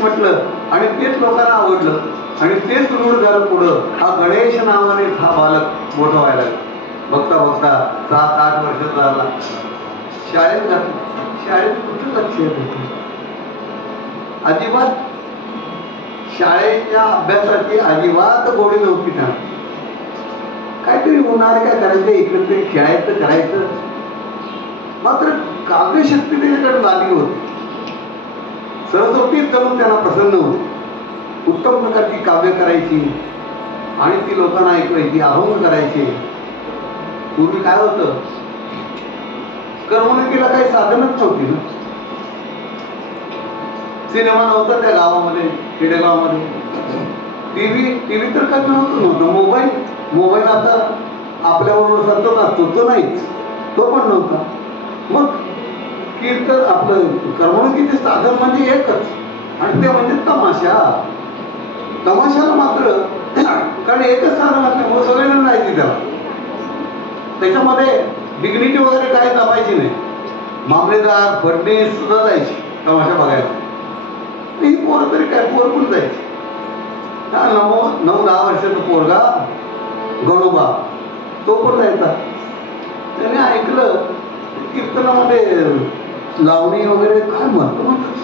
म्हटलं आणि तेच लोकांना आवडलं आणि तेच रूढ झालं पुढं. हा गणेश नावाने हा बालक मोठा व्हायला लागला. बघता बघता 7-8 वर्षाचा झाला. शाळेत घातलं. शाळेत कुठं लक्ष येत होतं? अजिबात शाळेच्या अभ्यासाची अजिबात गोडी नव्हती ना. काहीतरी होणार, काय करायचं, इकडे तरी खेळायचं करायचं. मात्र काव्यशक्ती त्याच्याकडे लागली होती. सरस्वतीच जणून त्यांना प्रसन्न होती. उत्तम प्रकारची काव्य करायची आणि ती लोकांना ऐकवायची, अभंग करायचे. पूर्वी काय होतं, करमणुकीला काही साधनच नव्हती ना. सिनेमा नव्हता त्या गावामध्ये, खेडेगावामध्ये. टीव्ही तर काही नव्हतं. मोबाईल आता आपल्याबरोबर सतत असतो, तो नाहीच, तो पण नव्हता. मग कीर्तन आपलं करमणुकीचे साधन म्हणजे एकच, आणि ते म्हणजे तमाशा. तमाशाला मात्र कारण एकच साधन असल्यामुळे सगळेजण जायचे त्याला. त्याच्यामध्ये डिग्निटी वगैरे काय जमायची नाही. मामलेदार, फडणीस सुद्धा जायची तमाशा बघायला. ही पोरं तरी काय, पोर पण जायची. 9-10 वर्षाचा पोरगा गणोबा, तो पण जायचा. त्याने ऐकलं कीर्तनामध्ये लावणी वगैरे काय मस्त म्हणतात,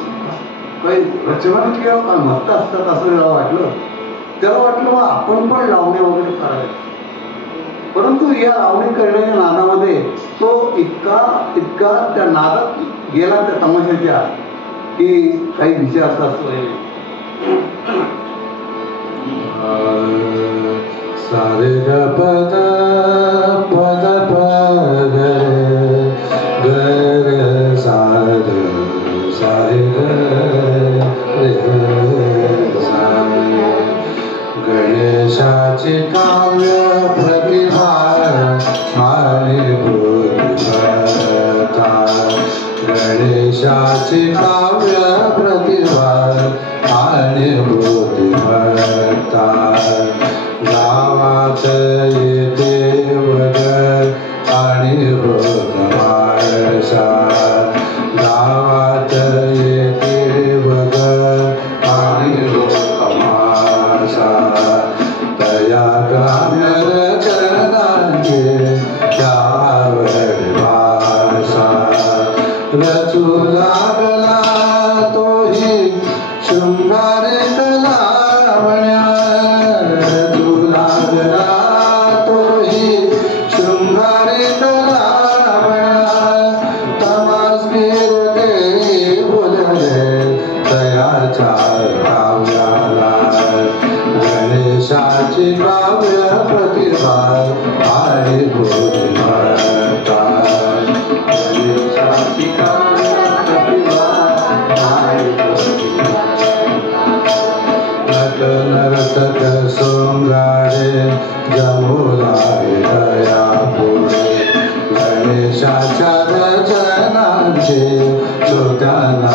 काही रचना किंवा काय मस्त असतात असं त्याला वाटलं. मग आपण पण लावण्या वगैरे करायचं. परंतु या लावणी करण्याच्या नादामध्ये तो इतका त्या नादात गेला त्या तमाशाच्या, की काही विचारता सोय नाही. सारे ग पद पद पद गर साध सारे रे गणेशाची काव्य प्रतिभा आणि बुद्धिमत्ता. गणेशाची काव्य प्रतिभा आणि बुद्धिमत्ता. गावात येते वगैरे आणि बोधमाळशा. गावात येते वगैरे आणि बोधमाळशा. तया ग्राम्य रचनांचे त्यावर भाषा. रचू लागला तोही शृंगारित लावण्या. रचू लागला तोही शृंगारित लावण्या. तमासगीर ते बोलले तयाच्या काव्याला. गणेशाची काव्य प्रतिभा आणि बुद्धिमत्ता. गणेशाची काव्य प्रतिभा आणि बुद्धिमत्ता. नट नर्तक सोंगाडे जमुलारे दया पुढे. गणेशाच्या रचनांचे श्रोत्यांना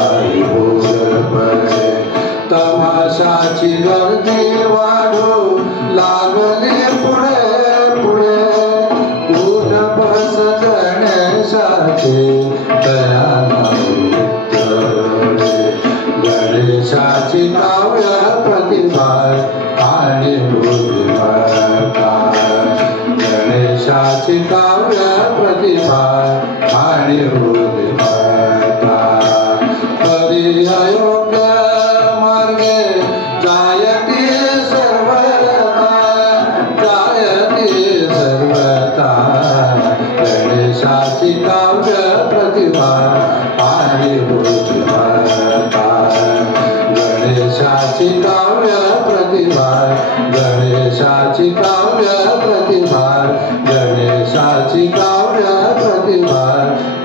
बोल पडे. तमाशाची गर्दी वाढू लागली पुढे पुढे. ऊन बस गणेशाचे दयाला गणेशाची काव्य प्रतिभा आणि बुद्धिमत्ता. गणेशाची काव्य प्रतिभा आणि बुद्धिमत्ता. कधी अयोग्य मार्गे जायती सर्वता. जायती सर्वता. गणेशाची काव्य प्रतिभा आणि बुद्धिमत्ता. गणेशाची काव्य प्रतिभा. गणेशाची काव्य प्रतिभा. गणेशाची काव्य प्रतिभा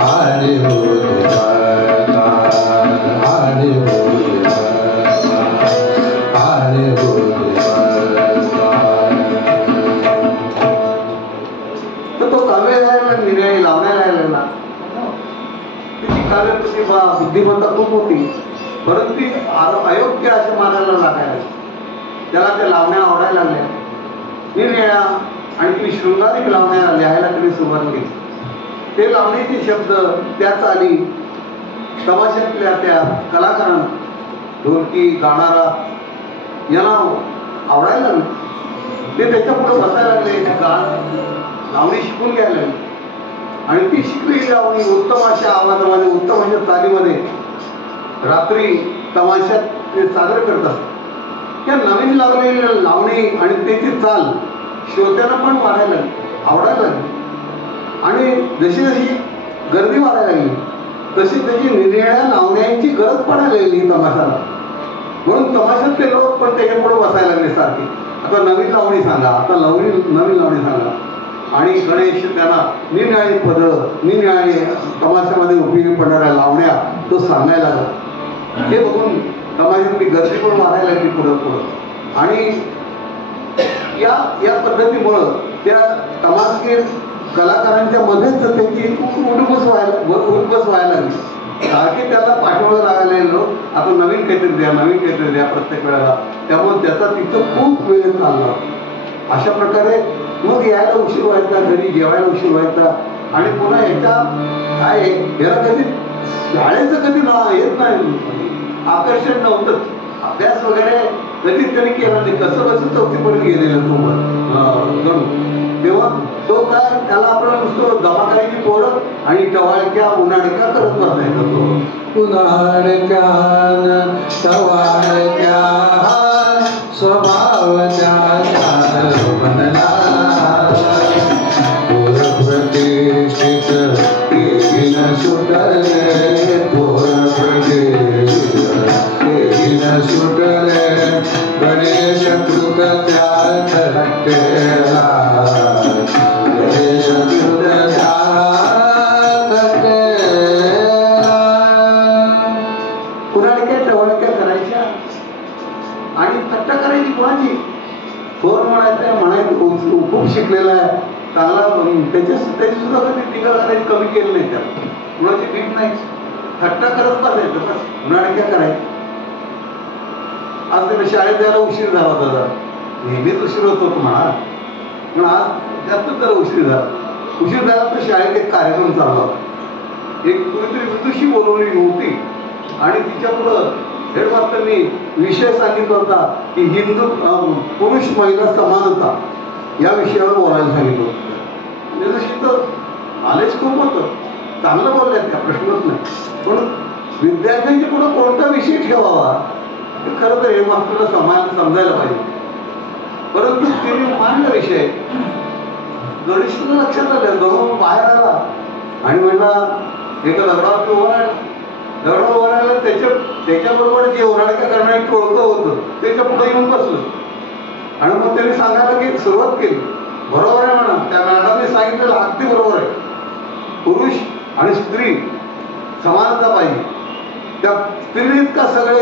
आणि बुद्धिमत्ता. आणि बुद्धिमत्ता. आणि बुद्धिमत्ता. तर तो काव्य राहायला निर्णय लावण्याला राहिला. तिची काव्य प्रतिभा, बुद्धिमत्ता खूप होती, परंतु ती अयोग्य असे मानायला लागायला. त्याला त्या लावण्या आवडायला लागल्या. निरनिळ्या आणखी शृंगारिक लावण्या लिहायला त्यांनी सुरुवात केली. ते लावण्याचे शब्द, त्या चाली, तमाशातल्या त्या कलाकारांना ढोलकी गाणारा याला आवडायला लागले. ते त्याच्या पुढे बसायला लागले, लावणी शिकून घ्यायला लागले आणि ती शिकलेली लावणी उत्तम अशा आवाजामध्ये उत्तम अशा तालीमध्ये रात्री तमाशात ते सादर करत असतात. या नवीन लावलेली लावणी आणि त्याची चाल श्रोत्यांना पण वाढायला लागली, आवडायला लागली आणि जशी जशी गर्दी वाढायला लागली तशी त्याची निरनिळ्या लावण्यांची गरज पडायला लागली तमाशाला. म्हणून तमाशातले लोक पण त्याच्या पुढे बसायला लागले सारखे. आता नवीन लावणी सांगा, आता नवीन लावणी सांगा. आणि गणेश त्यांना निरनिराळी पदं, निरनिराळी तमाशामध्ये उपयोगी पडणाऱ्या लावण्या तो सांगायला लागला. हे बघून तमाशातली गर्दी पण वाढायला लागली पुढं. आणि या पद्धतीमुळं त्या तमाशगीर कलाकारांच्या मध्येच त्याची उठबस व्हायला लागली. सारखे त्याला पाठिंबा लागायला लोक आता नवीन काहीतरी द्या प्रत्येक वेळेला. त्यामुळे त्याचा तिथं खूप वेळ चालला. अशा प्रकारे मग यायला उशीर व्हायचा, घरी जेवायला उशीर व्हायचा. आणि पुन्हा याच्या काय याला कधी शाळेचं कधी येत नाही, आकर्षण नव्हतंच. अभ्यास वगैरे कधीच त्यांनी केला नाही. कसं चौथीपर्यंत गेलेलं तो गणू. तेव्हा तो काय त्याला आपण नुसतं जमा करायची पोरं आणि टवाळक्या उन्हाळक्या करत बसायचा तो. उन्हाळक्या टवाळक्या स्वभाव बनला प्रतिष्ठित सुटले सुटले गणेश कृत त्या गणेश कृत उन्हाळक्या टवाळक्या करायच्या आणि थट्टा करायची कोणाची. थोर म्हणायचं खूप शिकलेला आहे, चांगला, त्याची सुद्धा कधी टीका करायची कमी केली नाही. त्याला कुणाची भीट नाही, थट्टा करत बसायचं बस. उन्हाळक्या करायचं. आज त्याला शाळेत जायला उशीर झाला होता, नेहमीच उशीर होतो तुम्हाला, पण आज जास्त जरा उशीर झाला तर शाळेत एक कार्यक्रम चालला होता. एक कुणीतरी विदुषी बोलवली नव्हती आणि तिच्या पुढं हेडमास्टरनी विषय सांगितला होता की हिंदू पुरुष महिला समानता या विषयावर बोलायला सांगितलं होतं. विदुषी तर नॉलेज खूप होतं, चांगलं बोलल्यात, त्या प्रश्नच नाही. पण विद्यार्थ्यांच्या पुढं कोणता विषय ठेवावा हे खरं तर हेडमास्टरला समजायला पाहिजे. परंतु तिने मांडला विषय. गणेशला लक्षात आलं, गणू बाहेर आला आणि म्हणला एका दगडावर उभं राहिलं. त्याच्याबरोबर जे ओराडक्या करणारे टोळकं होतं त्याच्या पुढे येऊन बसलं आणि मग त्यांनी सांगायला की सुरुवात केली. बरोबर आहे म्हणा, त्या मॅडमने सांगितलेलं अगदी बरोबर आहे. पुरुष आणि स्त्री समानता पाहिजे. त्या स्त्रीत का सगळे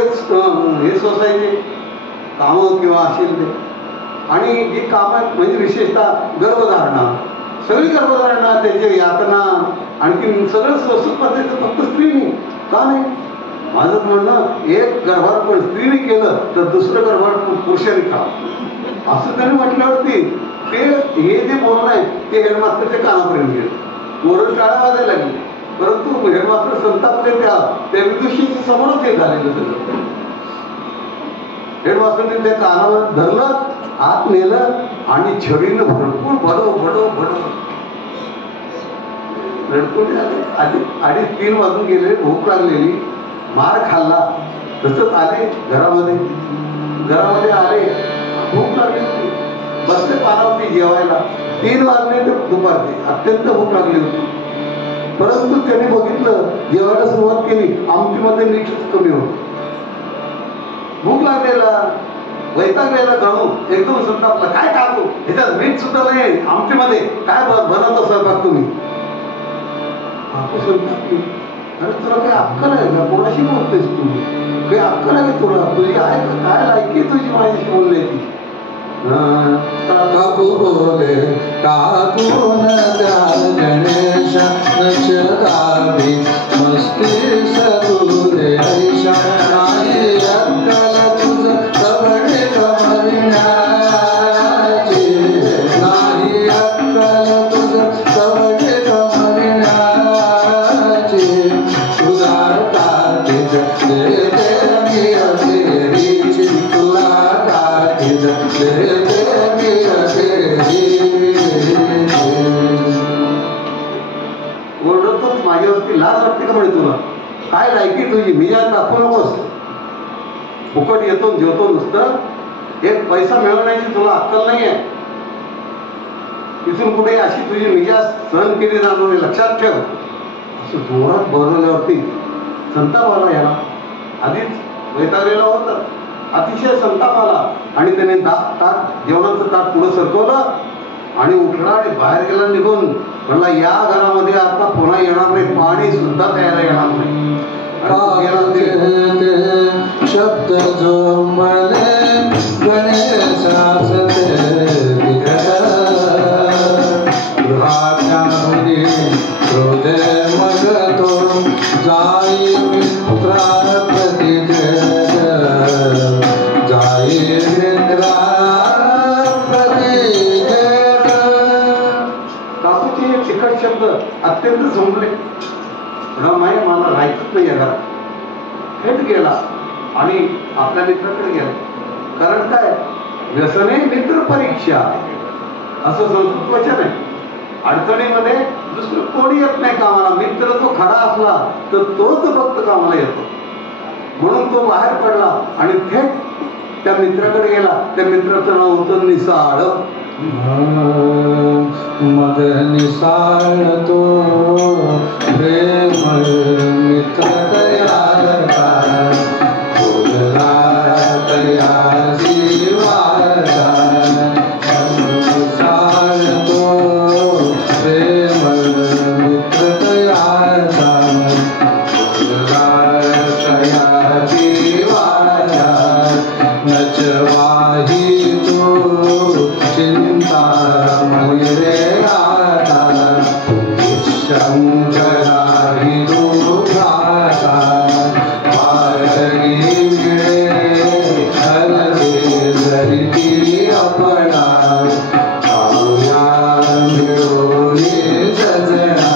हे सोसायचे कामं किंवा असेल ते, आणि जी कामं म्हणजे विशेषतः गर्भधारणा, सगळी गर्भधारणा, त्याची यातना, आणखी सगळं सुख पद्धतीचं फक्त स्त्रीने का नाही. माझं म्हणणं, एक गर्भारपण स्त्रीने केलं तर दुसरं गर्भारपण पुरुषाने का, असं त्याने म्हटल्यावरती ते हे जे बोलणं आहे ते हेडमास्टरच्या कानापर्यंत गेलं. ओरड टाळ्या वाजायला लागली. परंतु हेडमास्टर संतापले. त्या विदुषीच्या समोरच हे झालेलं सगळं. हेडमास्टरने त्या कानावर धरलं, आत नेलं आणि छडीनं भरपूर भडो रडकुंडे आले. 2:30-3 वाजून गेले, भूक लागलेली, मार खाल्ला. तसंच आले घरामध्ये आले, भूक लागली, बसले पानावरती जेवायला. 3 वाजले तर दुपारचे, अत्यंत भूक लागली होती. परंतु त्यांनी बघितलं, जेवायला सुरुवात केली, आमटीमध्ये मीठच कमी होतं. भूक लागलेला, वैतागलेला गणू एकदम संतापला. काय टाकू, ह्याच्यात मीठ सुद्धा नाही आमटीमध्ये, काय बनवतो स्वयंपाक तुम्ही. अरे तुला काही अक्कल आहे का, कोणाशी बोलतेस तू, काही अक्कल आहे तुला, तुझी आहे का, काय लायकी तुझी माझ्याशी बोलण्याची. काकू बोले टाकून त्या गणेश नचतावी मस्ती सगुरे ऐशा नाही अक्कल तुझ तवडे कमरण्याची, नाही अक्कल तुझ तवडे कमरण्याची, उदारता तिथे देते मी असे ओरडतोच माझ्यावरती लाज वाटते का म्हणे तुला? काय लायकी तुझी? मी या दाखवू नकोस. फुकट येतो जेवतो नुसतं, एक पैसा मिळवण्याची तुला अक्कल नाही आहे. इथून पुढे अशी तुझी निजा सहन केली जाणार नाही, लक्षात ठेव. असं जोरात बरवल्यावरती संताप आला याला. आधीच वैतागलेला होता, अतिशय संताप आला आणि त्याने जेवणाचं ताट पुढं सरकवलं आणि उठला आणि बाहेर गेला निघून. म्हणला या घरामध्ये आता पुन्हा येणार नाही, पाणी सुद्धा प्यायला येणार नाही. शब्द जो मले गणेशास हृदय मग तो जाई मित्रा प्रति जाई मित्रा प्रति. काकूचे हे तिखट शब्द अत्यंत झोंबले. माय मला राहायचंच नाही या घरात. थेट गेला आणि आपल्या मित्राकडे गेला. कारण काय? व्यसने मित्र परीक्षा असं संस्कृत वचन आहे. अडचणीमध्ये दुसरं कोणी येत नाही कामाला. मित्र जो खरा असला तर तोच फक्त कामाला येतो. म्हणून तो बाहेर पडला आणि थेट त्या मित्राकडे गेला. त्या मित्राचं नाव होतं निसाळ. मग निसाळ तो प्रेम मित्र तयार तयार जीवाचा. निसाळ तो प्रेम मित्र तयार तयार जीवाचा. नचवाही तो चिंता मयुरे आता शंकराही दुर्गाता. पारगी मिळे हलवे जरी अपना पाहुया मिळोनी सजना.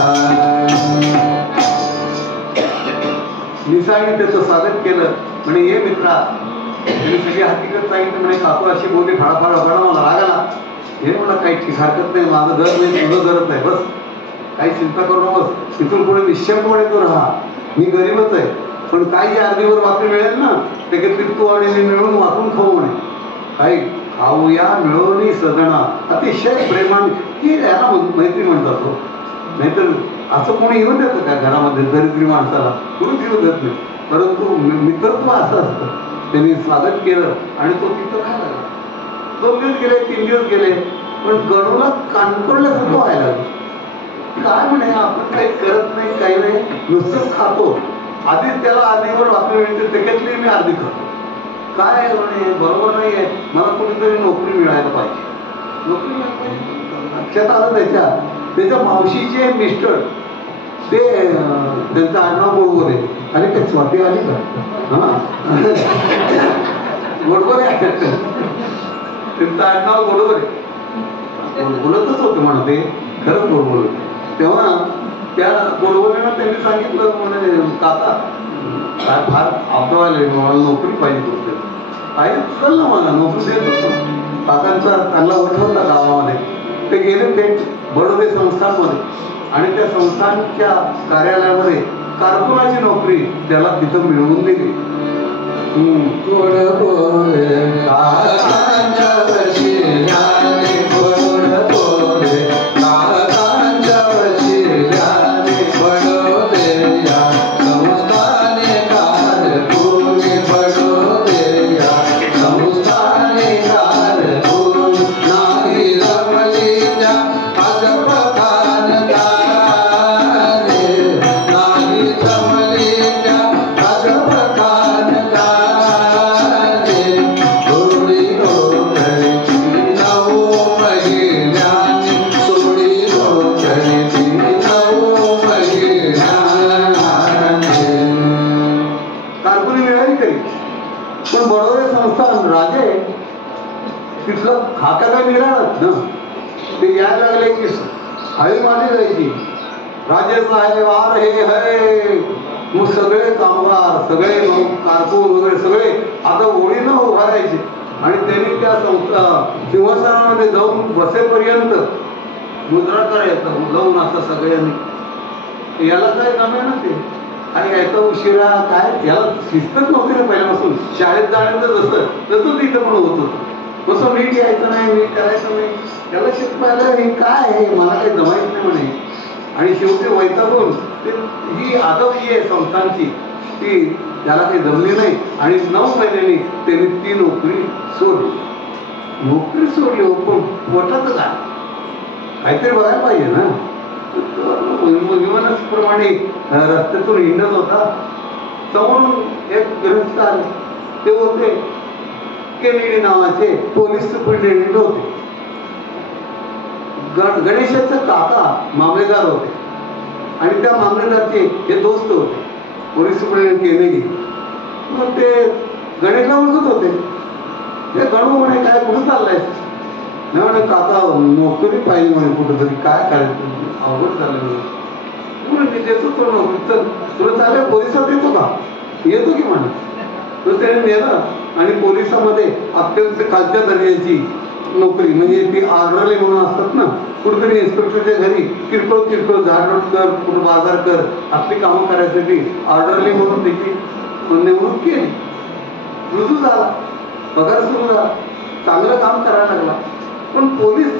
निसाळीने त्याचं स्वागत केलं. म्हणे ये मित्रा. त्यांनी सगळी हकीकत सांगितलं. म्हणे काकू अशी बोलली फाडाफाड अगडा मला राग आला. हे म्हणलं काही ठीक हरकत नाही, माझं घर नाही तुझं घरच आहे, बस काही चिंता करू नकोस. तिथून पुढे निश्चयपणे तू राहा. मी गरीबच आहे पण काही जी अर्धीवर वापरी मिळेल ना त्याच्यातली तू आणि मी मिळून वापरून खाऊ म्हणे. काही खाऊया मिळवणी सजना. अतिशय प्रेमाने की याला मैत्री म्हणतात हो. नाहीतर असं कोणी येऊन देतं का घरामध्ये दरिद्री माणसाला? कोणीच येऊन देत नाही. परंतु मित्रत्व असं असतं. त्यांनी स्वागत केलं आणि तो तिथं राहायला लागला. 2 दिवस गेले, 3 दिवस गेले, पण गणूला कानकोडल्यासारखं व्हायला लागलं. काय म्हणे आपण काही करत नाही, काही नाही, नुसतंच खातो. आधीच त्याला अर्धीवर वापरी मिळते, त्याच्यातली मी अर्धी खातो. काय म्हणे बरोबर नाहीये, मला कुठेतरी नोकरी मिळायला पाहिजे. नोकरी मिळायला पाहिजे लक्षात आलं. त्याच्या मावशीचे मिस्टर ते त्यांचं आडनाव गोडबोले. अरे ते स्वाती आली का? हा गोडबोले त्यांचं आडनाव गोडबोले. बोलतच होते म्हणा ते, खरंच गोडबोले. तेव्हा त्या गोडबोलेनं त्यांनी सांगितलं म्हणे काका काय फार आपवायला मला नोकरी पाहिजे होते. आई चल ना मला नोकरी देत होतो. काकांचा त्यांना उठवता गावामध्ये. ते गेले ते बडोदे संस्थानमध्ये आणि त्या संस्थानच्या कार्यालयामध्ये कारकुनाची नोकरी त्याला तिथं मिळवून दिली. तिथलं खाका काय मिळालच ना. ते यायला लागले की हळी मारली जायची. राजे साहेब आ रहे है. मग सगळे कामगार, सगळे कारकून वगैरे सगळे आता ओळीनं उभारायचे. आणि त्यांनी त्या सिंहासनामध्ये जाऊन बसेपर्यंत मुद्रा करायचं जाऊन असं सगळ्यांनी. याला काय जमे ना ते. आणि याचा उशिरा काय याला शिस्तच नव्हती ना पहिल्यापासून. शाळेत जाण्याचं जसं तिथं पण होत होतं तसं नीट यायचं नाही, नीट करायचं नाही. त्याला शिकवायला हे काय आहे मला काही जमायचं नाही म्हणे. आणि शेवटी वैतागून ही आदवी आहे संस्थांची ती त्याला काही जमली नाही. आणि 9 महिन्यांनी त्यांनी ती नोकरी सोडली. नोकरी सोडली पण पोटाचं काय काहीतरी बघायला पाहिजे ना. विमानाप्रमाणे रस्त्यातून हिंडत होता. समोरून एक गृहस्थ आले. ते होते केनेडी नावाचे पोलीस सुपरिटेंडेंट होते. गणेशाचे काका मामलेदार होते आणि त्या मामलेदारचे हे दोस्त होते पोलीस सुपरिटेंडेंट केनेडी. मग ते गणेशला ओळखत होते. ते गणू म्हणे काय कुठं चाललाय. नाही म्हणे काका नोकरी पाहिजे म्हणे कुठंतरी काय करायचं अवघड झालं म्हणजे देतो तो नोकरी. तर तुला चालेल पोलिसात येतो का. येतो की म्हणे. तर त्याने नेलं आणि पोलिसामध्ये अत्यंत खालच्या दर्जाची नोकरी म्हणजे ती ऑर्डरली म्हणून असतात ना. कुठेतरी इन्स्पेक्टरच्या घरी किरकोळ किरकोळ झाडलोट कर कुठं बाजार कर आपली कामं करायसाठी ऑर्डरली म्हणून त्याची नेमणूक केली. रुजू झाला, पगार सुरू झाला, चांगलं काम करायला लागला. पण पोलीस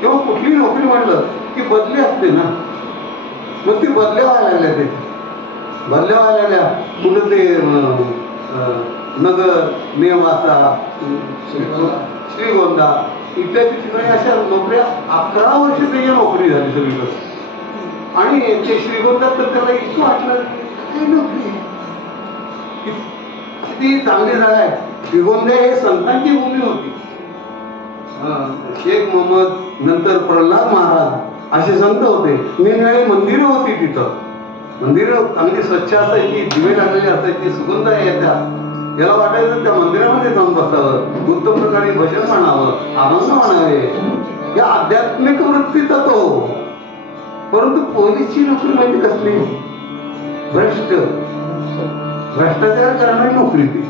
किंवा कुठलीही नोकरी म्हणलं की बदली असते ना. मग ती बदल्या व्हायला लागल्या. ते बदल्या व्हायला लागल्या कुठं ते नगर नियमाचा श्रीगोंदा इत्यादी ठिकाणी अशा नोकऱ्या 11 वर्ष त्याची नोकरी झाली सगळीकडे. आणि ते श्रीगोंदात तर त्याला इतकं वाटलं काय नोकरी किती चांगली जागा आहे. श्रीगोंदा हे संतांची भूमी होती. शेख मोहम्मद नंतर प्रल्हाद महाराज असे संत होते. निरनिराळी मंदिरं होती तिथं. मंदिरं चांगली स्वच्छ असायची, दिवे लागलेली असायची, सुगंध यायचा. याला वाटायचं त्या मंदिरामध्ये जाऊन बसावं, उत्तम प्रकारे भजन म्हणावं, आनंद म्हणावे. या आध्यात्मिक वृत्तीचा तो. परंतु पोलीसची नोकरी माहिती कसली भ्रष्टाचार करणारी नोकरी ती.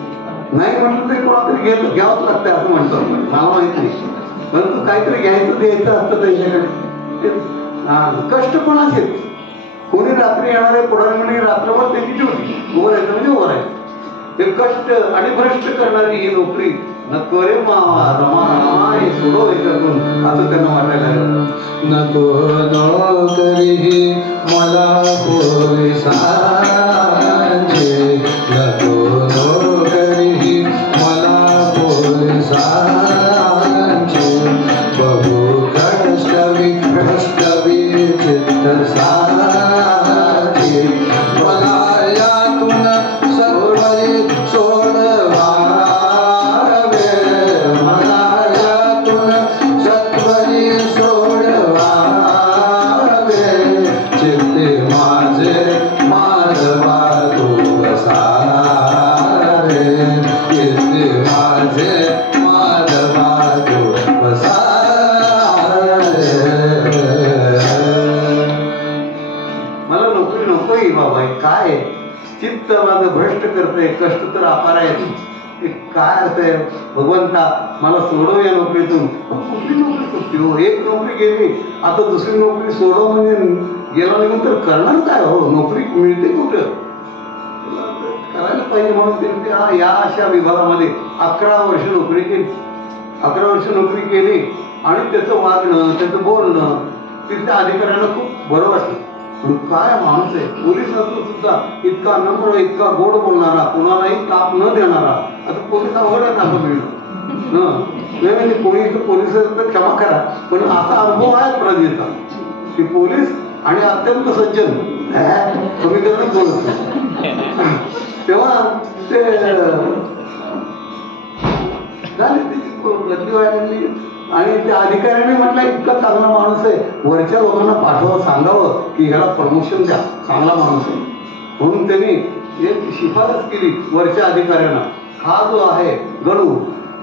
नाही म्हटलं तरी कोणातरी घ्यावंच लागतं असं म्हणतो मला माहित नाही. परंतु काहीतरी घ्यायचं द्यायचं असतं त्यांच्याकडे. कष्ट पण असेल. कोणी रात्री येणारे पुढारी म्हणे रात्रभर त्याची ड्युटी उभं राहायचं म्हणजे उभं राहायचं. हे कष्ट आणि भ्रष्ट करणारी ही नोकरी नको रे मावा रमा हे सोडो याच्यातून असं त्यांना वाटायला लागलं. नको नोकरी मला पोलिसांची, नको नोकरी मला पोलिसांची. बहु कष्टवी भ्रष्टवी चित्त साची. मला यातून सर्वरी सोडवावे, मला यातून सत्वरी सोडवावे. चित्ते माझे माधवा तू बसावे, चित्ते माझे माधवा तू बसावे. मला नोकरी नकोय बाबा. काय चित्त माझं भ्रष्ट करतंय. कष्ट तर अपार आहे. काय अर्थ आहे भगवंता मला सोडव या नोकरीतून. कुठली नोकरी सुटली हो. एक नोकरी गेली आता दुसरी नोकरी सोडव म्हणजे गेला निघून तर करणार काय हो. नोकरी मिळते कुठं करायला पाहिजे म्हणून त्यांनी या अशा विभागामध्ये 11 वर्ष नोकरी केली. 11 वर्ष नोकरी केली आणि त्याचं वागणं त्याचं बोलणं तिथल्या अधिकाऱ्यांना खूप बरं वाटलं. काय माणूस आहे. पोलीस असून सुद्धा इतका नम्र इतका गोड बोलणारा कोणालाही ताप न देणारा. आता पोलीस अवघड आहे ताप मिळणं. म्हणजे कोणी पोलीस तर क्षमा करा पण असा अनुभव आहे प्रदेशचा की पोलीस आणि अत्यंत सज्जन समीकरणच बोलत. तेव्हा ते झाले त्याची बदली व्हायला लागली. आणि त्या अधिकाऱ्याने म्हटलं इतका चांगला माणूस आहे वरच्या लोकांना पाठवा सांगावं की ह्याला प्रमोशन द्या चांगला माणूस आहे म्हणून त्यांनी एक शिफारस केली वरच्या अधिकाऱ्यांना. हा जो आहे गणू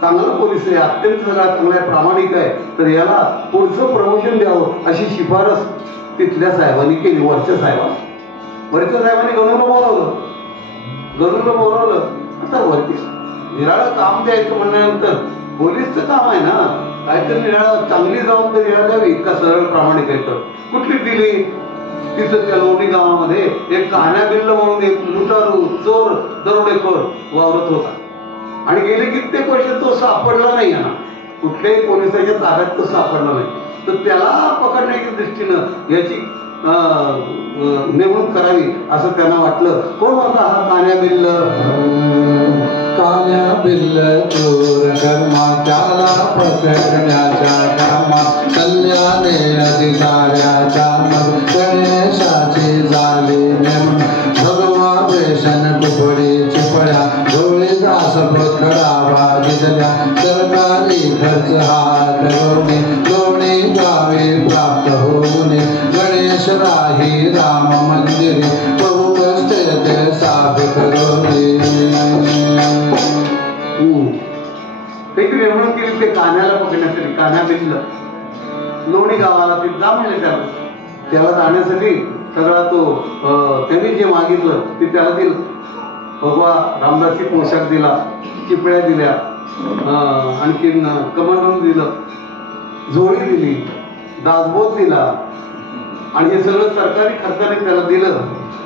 चांगला पोलीस आहे अत्यंत सगळा चांगला आहे प्रामाणिक आहे तर याला पुढचं प्रमोशन द्यावं अशी शिफारस तिथल्या साहेबांनी केली. वरच्या साहेबांनी गणूला बोलावलं. आता वरती निराळं काम द्यायचं म्हणल्यानंतर पोलीसचं काम आहे ना, काहीतरी चांगली जबाबदारी द्यावी का सरळ प्रामाणिक आहे तर कुठली दिली. तिथं त्या लोणी गावामध्ये एक कान्या बिल्ल म्हणून एक लुटारू चोर दरोडेखोर वावरत होता आणि गेले कित्येक वर्ष तो सापडला नाही ना, कुठल्याही पोलिसांच्या ताब्यात तो सापडला नाही. तर त्याला पकडण्याच्या दृष्टीनं याची नेमणूक करावी असं त्यांना वाटलं. कोण होता हा कान्या बिल्ल? कान्या बिल्ल चोर कर्मा त्याला पकडण्याच्या कामा कल्याणे अधिकाऱ्याच्या मग गणेशाची झाली नेम. भगवा वेशन तुकडी चिपळ्या डोळे दास खडावा दिल्या सरकारी खर्च हात गवणे दोन्ही गावे प्राप्त होऊन गणेश राही राम मंदिरे बहु कष्ट ते साफ करोने. काहीतरी नेमणूक केली ते कान्याला पकडण्यासाठी. कान्या बिल्ल लोणी गावाला ते जा म्हणले त्याला जाण्यासाठी सगळा तो त्यांनी जे मागितलं ते त्याला दिलं. भगवा रामदासी पोशाख दिला, चिपळ्या दिल्या, आणखीन कमंडून दिलं, झोळी दिली, दासबोध दिला आणि हे सगळं सरकारी खर्चाने त्याला दिलं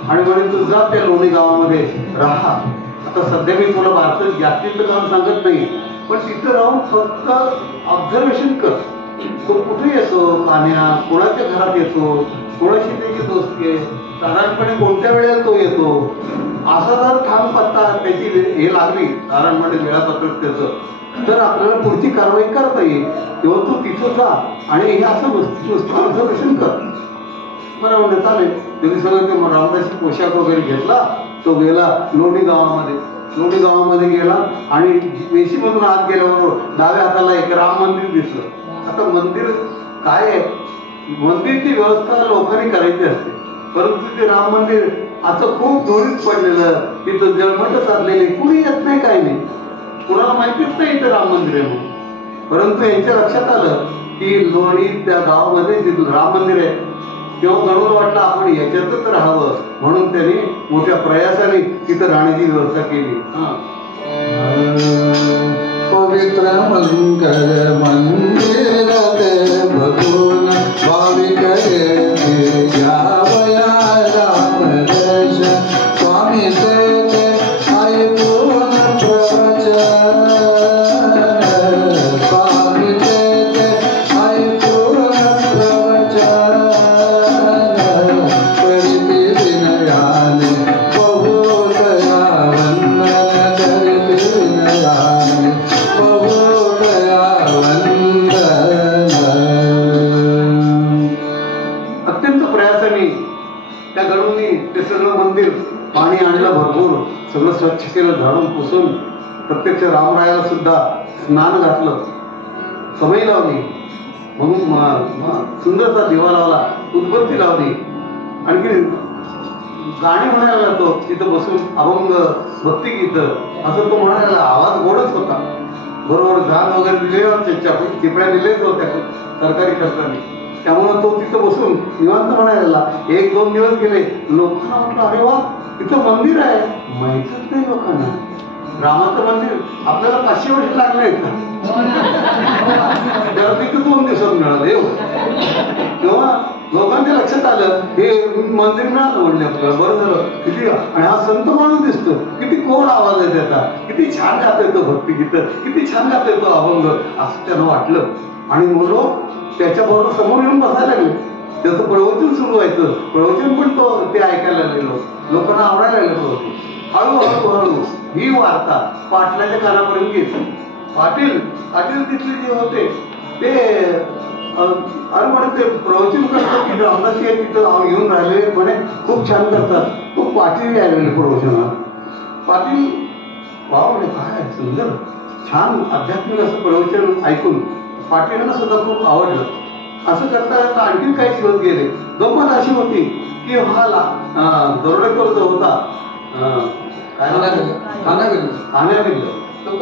आणि म्हणे तू जा त्या लोणी गावामध्ये राहा. आता सध्या मी तुला भारतात जास्तीचं काम सांगत नाही, पण तिथं राहून फक्त ऑब्झर्वेशन कर. तो कुठे येतो कान्या, कोणाच्या घरात येतो, कोणाशी त्याची दोस्ती आहे, साधारणपणे कोणत्या वेळेला तो येतो, असा जर ठाम पत्ता त्याची हे लागली साधारणपणे वेळापत्रक त्याचं, तर आपल्याला पुढची कारवाई करता येईल. तेव्हा तू तिथं जा आणि हे असं नुसतं ऑब्झर्वेशन कर. बरं म्हणजे चालेल. त्यांनी सगळं ते रामदासी पोशाख वगैरे घेतला, तो गेला लोणी गावामध्ये. लोणी गावामध्ये गेला आणि वेशीमधून आत गेल्याबरोबर डाव्या हाताला एक राम मंदिर दिसलं. आता मंदिर काय आहे, मंदिरची व्यवस्था लोकांनी करायची असते, परंतु ते राम मंदिर असं खूप धुळीत पडलेलं, तिथं जळमट साधलेली, कुणी येत नाही, काही नाही, कुणाला माहितीच नाही इथं राम मंदिर आहे म्हणून. परंतु यांच्या लक्षात आलं की लोणी त्या गावामध्ये जिथं राम मंदिर आहे, तेव्हा गणूला वाटलं आपण याच्यातच राहावं, म्हणून त्यांनी मोठ्या प्रयासाने तिथं राहण्याची व्यवस्था केली. पवित्र मंगल मंदिर ते बघून भाविक घ्यावया रामदर्शन स्वामी ते ऐकून प्रवचन, स्वामी ते ऐकून प्रवचन करीती विनयाने बहुत वंदन करीती विनयाने बहुत वंदन. अत्यंत प्रयासाने त्या गणूंनी ते सगळं मंदिर पाणी आणलं भरपूर, सगळं स्वच्छ केलं, झाडून पुसून प्रत्यक्ष रामरायाला सुद्धा स्नान घातलं, समय लावली, मग सुंदरचा दिवा लावला, उदबत्ती लावली, आणखी गाणी म्हणायला तो तिथं बसून अभंग भक्तिगीत असं तो म्हणायला. आवाज गोडच होता, बरोबर गाण वगैरे दिले होते, चिपळ्या दिलेच होत्या सरकारी खर्चाने, त्यामुळे तो तिथं बसून निवांत म्हणायला. 1-2 दिवस गेले, लोकांना वाटलं अरे वा तिथं मंदिर आहे, माहितच नाही लोकांना. रामाचं मंदिर आपल्याला 500 वर्ष लागले आहेत का? त्याला तिथं 2 दिवसात मिळालं. तेव्हा लोकांच्या लक्षात आलं हे मंदिर मिळालं म्हणले आपल्याला, बरं झालं. किती आणि हा संत माणूस दिसतो, किती कोण आवाज आहे त्याचा, किती छान गाता येतो भक्तिगीत, किती छान गाता येतो अभंग, असं त्यांना वाटलं. आणि लोक त्याच्याबरोबर समोर येऊन बसायला लागले, त्याचं प्रवचन सुरू व्हायचं. प्रवचन पण ते ऐकायला लागले, लोकांना आवडायला लागलं प्रवचन. हळूहळू ही वार्ता पाटलाच्या कानापर्यंत गेली. पाटील तिथले जे होते ते अरे म्हणे ते प्रवचन करतात की रामदासी आहे तिथं येऊन राहिलेले म्हणे, खूप छान करतात. खूप पाटील आलेले प्रवचनाला. पाटील वा म्हणे काय सुंदर छान आध्यात्मिक असं प्रवचन ऐकून पाटीलांना सुद्धा खूप आवडलं. असं करता करता आणखी काही दिवस गेले. गंमत अशी होती की हा दरोडेखोर जो होता कान्याबिल्ला, तो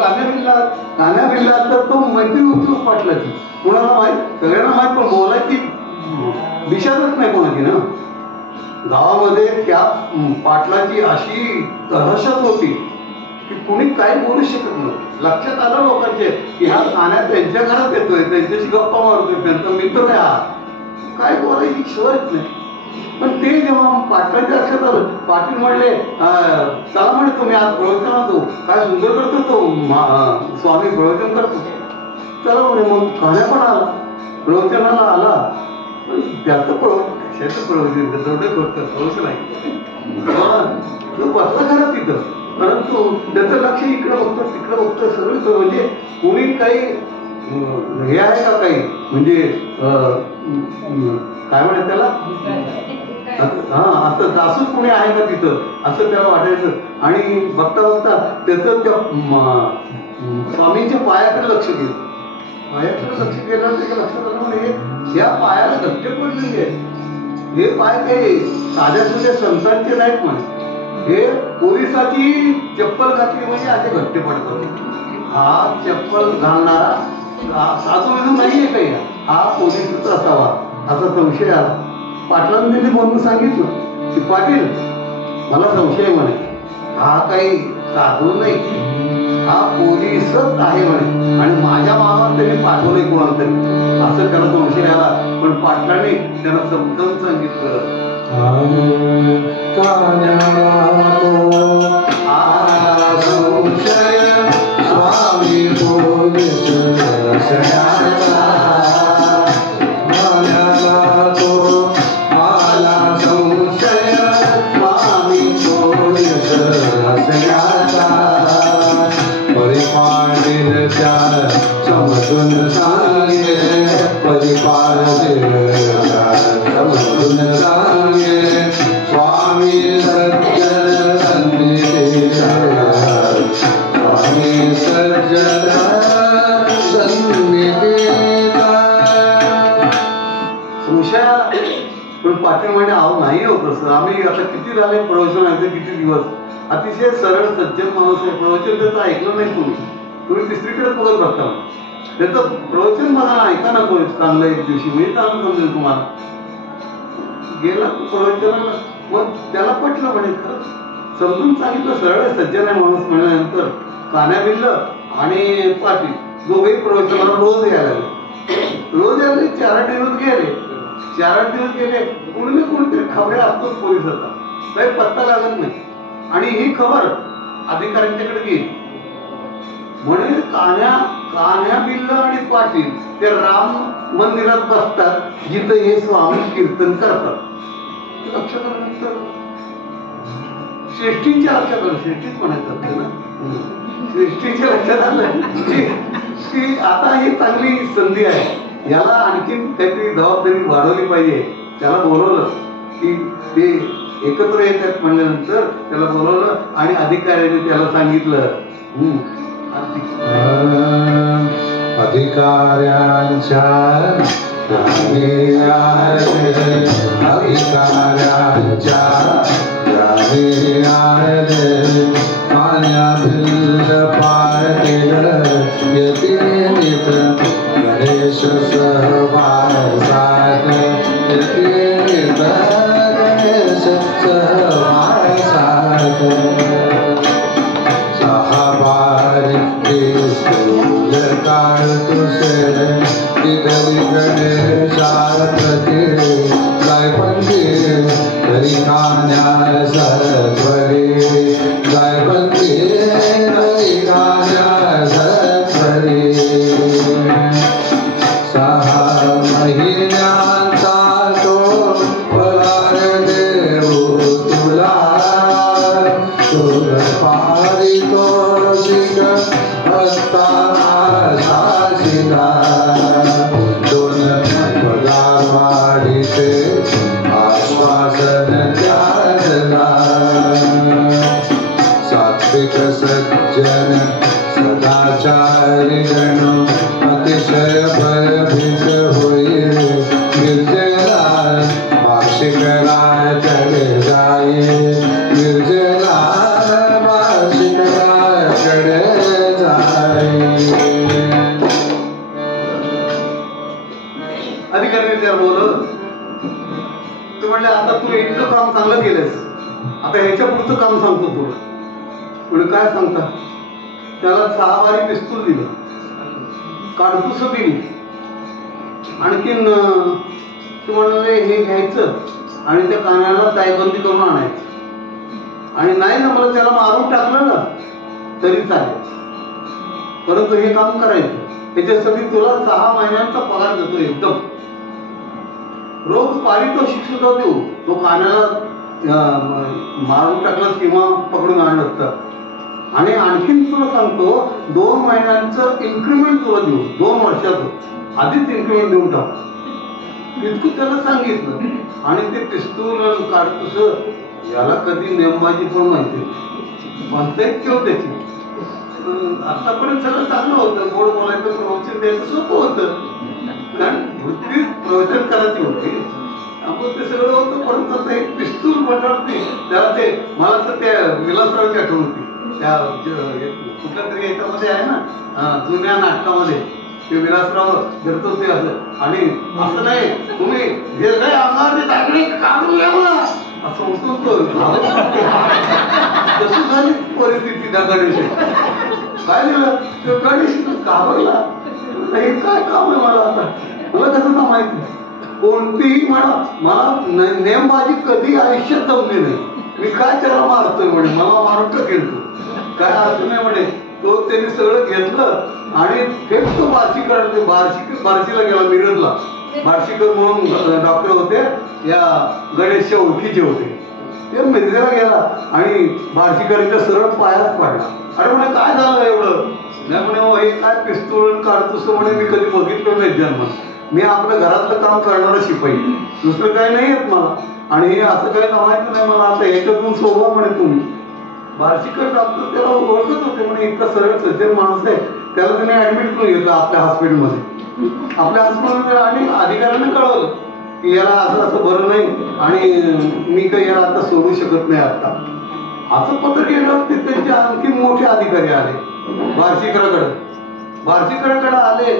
कान्याबिल्ला तर तो मैत्री होती पाटलाची. कोणाला माहित, सगळ्यांना माहित, पण बोलायची दिशाच नाही कोणाची ना. गावामध्ये त्या पाटलाची अशी दहशत होती की की कुणी काही बोलू शकत नव्हतं. लक्षात आलं लोकांचे की हा कान्या त्यांच्या घरात येतोय, त्यांच्याशी गप्पा मारतोय, त्यांचा मित्र आहे हा, काय बोलायची शिवत नाही. पण ते जेव्हा पाटलांच्या लक्षात आलं, पाटील म्हणले चला म्हणे तुम्ही आज प्रवचनाला जाऊ, काय सुंदर करतो तो स्वामी प्रवचन करतो, चला म्हणे. मग कान्या पण आला, प्रवचनाला आला. त्याचं कशाचं प्रवचन तेवढंच होतं, पाऊस नाही. तो बसला खरा तिथं, परंतु त्याचं लक्ष इकडे बघतो तिकडे बघतो, सगळं म्हणजे कोणी काही हे आहे का काही, म्हणजे काय म्हणतात त्याला, हा असं जासूस कोणी आहे का तिथं, असं त्याला वाटायचं. आणि बघता बघता त्याचं त्या स्वामींच्या पायाकडे लक्ष गेलं. पायाकडे लक्ष गेलं, त्याच्या लक्षात आलं म्हणजे या पायाला घट्टे पडलेले आहेत, हे पाय काही साध्या सुध्या संतांचे नाहीत म्हणे, हे पोलिसाची चप्पल घातली म्हणजे असे घट्टे पडतात. हा चप्पल घालणारा साधू विधू नाहीये काही, हा पोलिसच असावा असा संशय आला. पाटलांनी म्हणून सांगितलं की पाटील मला संशय म्हणे, हा काही साधू नाही, हा पोलीसच आहे म्हणे, आणि माझ्या मागावर त्यांनी पाठवलंय कोणाला तरी, असं त्याला संशय आला. पण पाटलांनी त्याला समजावून सांगितलं, स्वामी पोलीस समजून सांगे, परिपाल समजून सांगे, स्वामी सज्जन सन्निधीचा, स्वामी सज्जन सन्निधीचा. संशयाला पण पाटील म्हणे अहो नाही होत असं, आम्ही आता किती झाले प्रवचन ऐकले, किती दिवस, अतिशय सरळ सज्जन माणूस आहे, प्रवचन त्याचं ऐकलं नाही तुम्ही तिसरीकडे बघत बघता, त्याचं प्रवचन बघा ना, ऐका ना चांगलं एक दिवशी, मी चांगलं समजेल तुम्हाला. गेला तू प्रवचनाला, मग त्याला पटलं म्हणे, खरं समजून सांगितलं, सरळ सज्जन आहे माणूस म्हणल्यानंतर कान्या बिल्लं आणि पाटील दोघेही प्रवचनाला रोज यायला लागले. रोज यायला 4-8 दिवस गेले, 4-8 दिवस गेले, कोणी ना कोणीतरी खबऱ्या असतोच पोलिसाचा, काही पत्ता लागत नाही. आणि ही खबर अधिकाऱ्यांच्याकडे गेली, म्हणे कान्या बिल्ल आणि पाटील ते राम मंदिरात बसतात जिथं हे स्वामी कीर्तन करतात. लक्षात आलं, श्रेष्ठींच्या लक्षात आलं, श्रेष्ठीच म्हणायचं ना, श्रेष्ठीच्या लक्षात आलं की आता ही चांगली संधी आहे, याला आणखीन काहीतरी जबाबदारी वाढवली पाहिजे. त्याला बोलवलं की ते एकत्र येतात म्हणल्यानंतर त्याला बोलवलं आणि अधिकाऱ्याने त्याला सांगितलं, अधिकाऱ्यांच्या गणेश सहवासात, गणेश सहवासात, सहाबारी काळ तुसे तिथली गणेशाप्रती गायपंथी तरी कान्या सरस्वरी, गायपंथी तरी कान्या सरस्वरी. 6 महिन्यांचा तो पगार देऊ तुला, तुला पारितोषिक हस्ता शासिका, 2 पगार वाढीचे आश्वासन त्याला. सात्विक सज्जन सदाचारी गण अतिशय भयभीत होईल, निर्जला भाषिकला चले जाई, निर्जला भाषिकलाकडे जाई. अधिकारी त्या बोलत ते म्हणले, आता तू इतकं काम चांगलं केलंस, आता ह्याच्या पुढचं काम सांगतो तुला. म्हणजे काय सांगता, त्याला 6 बारी पिस्तूल दिलं, काडतुस दिली. आणखीन ते म्हणाले हे घ्यायचं आणि त्या कानाला ताईबंदी करून आणायचं, आणि नाही जमलं त्याला मारून टाकलं ना तरी चालेल, परंतु हे काम करायचं. त्याच्यासाठी तुला 6 महिन्यांचा पगार देतो एकदम, रोज पारितोषिक सुद्धा देऊ. तो कानाला मारून टाकलं किंवा पकडून आणलं तर. आणि आणखीन तुला सांगतो 2 महिन्यांचं इन्क्रीमेंट तुला देऊ, 2 वर्षाचं आधीच इन्क्रीमेंट देऊन टाक. इतकं त्याला सांगितलं. आणि ते पिस्तूल काढतोस याला कधी नेमबाजी पण माहिती म्हणता येत किंवा त्याची. आतापर्यंत सगळं चांगलं होतं, गोड बोलायचं, प्रवचन द्यायचं सोपं होतं, कारण वृत्ती प्रवचन करायची होती, आपण ते सगळं होतं. परंतु ते पिस्तूल म्हटलं त्याला ते मला तर त्या विलासरावची आठवण होती. त्या कुठल्या तरी याच्यामध्ये आहे ना जुन्या नाटकामध्ये ते विलासराव धरतो ते असं, आणि असं नाही तुम्ही हे काय अंगावरती दागडी काढून यावं असं होतो. तशी झाली परिस्थिती त्या गणेश. काय झालं तो गणेश घाबरला, हे काय काम आहे मला आता, मला कसं ना माहिती. कोणतीही मला नेमबाजी कधी आयुष्यात जमली नाही. मी काय त्याला मारतोय म्हणे, मला मारून टाकेल तू, काय अर्थ नाही म्हणे. तो त्यांनी सगळं घेतलं आणि थेट तो बार्शीला गेला, मिरजला. बार्शीकर म्हणून डॉक्टर होते, या गणेशच्या ओळखीचे होते. ते मिरजेला गेला आणि बार्शीकरांच्या सरळ पायात पडला. अरे म्हणे काय झालं एवढं? नाही म्हणे हे काय पिस्तूल काढतोस म्हणे, मी कधी बघितलं नाही जन्मात, मी आपल्या घरातलं काम करणारा शिपाई, दुसरं काही नाही येत मला, आणि हे असं काही जमायचं नाही मला, आता ह्याच्यातून सोडवा म्हणे तुम्ही. बार्शीकर डॉक्टर त्याला ओळखत होते म्हणे, इतका सरळ सज्जन माणूस आहे, त्याला त्याने ऍडमिट करून घेतलं आपल्या हॉस्पिटलमध्ये. आपल्या हॉस्पिटलमध्ये आणि अधिकाऱ्यांना कळवलं की याला असं असं बरं नाही आणि मी काही याला आता सोडू शकत नाही. आता असं पत्र गेलं ते त्यांचे आणखी मोठे अधिकारी आले बार्शीकराकडे आले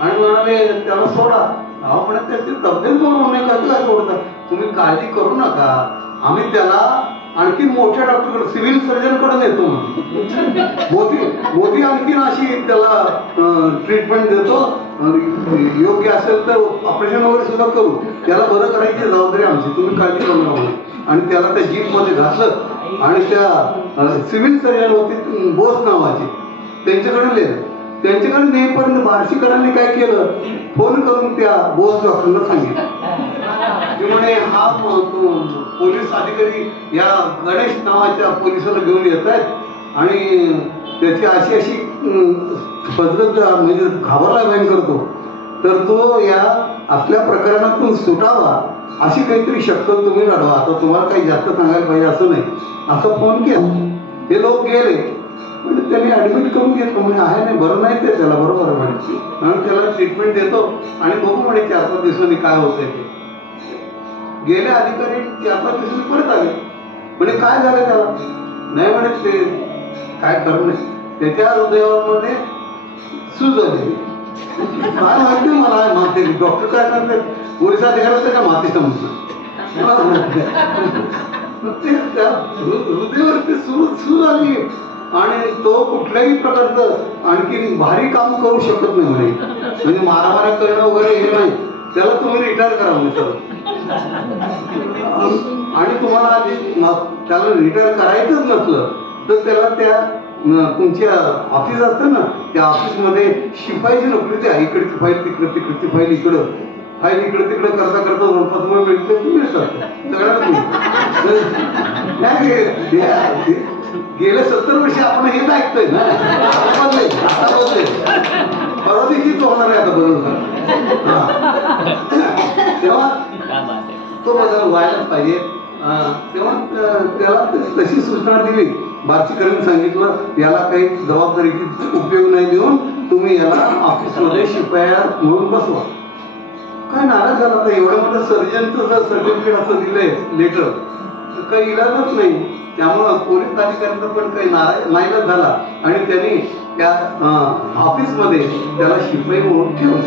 आणि म्हणाले त्याला सोडा. म्हणे त्याची तब्येत बरोबर नाही, कसं काय सोडता? तुम्ही काळजी करू नका, आम्ही त्याला आणखी मोठ्या डॉक्टरकडे, सिव्हिल सर्जनकडे नेतो. मोदी आणखीन अशी त्याला ट्रीटमेंट देतो, योग्य असेल तर ऑपरेशन वगैरे सुद्धा करू, त्याला बरं करायची जबाबदारी आमची, तुम्ही काळजी करू नका. आणि त्याला त्या जीप मध्ये घातलं आणि त्या सिव्हिल सर्जन होते बोस नावाचे, त्यांच्याकडे नेलं. त्यांच्याकडे नेईपर्यंत बार्शीकरांनी काय केलं, फोन करून त्या बोस डॉक्टरला सांगितलं की म्हणे हा पोलीस अधिकारी या गणेश नावाच्या पोलिसाला घेऊन येत आहेत आणि त्याची अशी अशी पद्धत म्हणजे घाबरला भयंकर तो, तर तो या आपल्या प्रकरणातून सुटावा अशी काहीतरी शक्कल तुम्ही लढवा. आता तुम्हाला काही जास्त सांगायला पाहिजे असं नाही, असं फोन केला. हे लोक गेले म्हणजे त्यांनी ऍडमिट करून घेतलं, म्हणजे आहे नाही बरं नाही ते त्याला, बरोबर म्हणे, म्हणून त्याला ट्रीटमेंट देतो आणि बघू म्हणे 4-5 दिवसांनी काय होतंय ते. गेले अधिकारी 4-5 दिवसांनी परत आले, म्हणजे काय झालं त्याला? नाही म्हणे ते काय करू नये, त्याच्या हृदयामध्ये सूज आली. काय माहिती मला माते डॉक्टर काय करतात, पोलीस अधिकारी का माती समजलं हृदयावरती सूज आली आणि तो कुठल्याही प्रकारचं आणखी भारी काम करू शकत नाही म्हणे, म्हणजे मारामारी करणं वगैरे हे नाही, त्याला तुम्ही रिटायर करा म्हणजे. आणि तुम्हाला आधी त्याला रिटायर करायचंच नसलं तर त्याला त्या तुमच्या ऑफिस असतं ना, त्या ऑफिसमध्ये शिपाईची नोकरी द्या, इकडची फाईल तिकडं, तिकडची फाईल इकडं, फाईल इकडं तिकडं करता करता जवळपास मिळतात सगळ्यात. गेले 70 वर्ष आपण हेच ऐकतोय ना, आता बदले परवा दिवशी तो होणार आहे आता बदल. तेव्हा तो बदल व्हायलाच पाहिजे. तेव्हा त्याला तशी सूचना दिली. बार्शीकरांनी सांगितलं याला काही जबाबदारीची उपयोग नाही देऊन तुम्ही याला ऑफिसमध्ये शिपाया म्हणून बसवा. काय नाराज झाला आता, एवढं मोठं सर्जनचं जर सर्टिफिकेट असं दिलंय लेटर तर काही इलाजच नाही. त्यामुळं पोलीस अधिकाऱ्यांचा पण काही नाईलाज झाला आणि त्यांनी त्या ऑफिसमध्ये त्याला शिपाई म्हणून ठेवलं.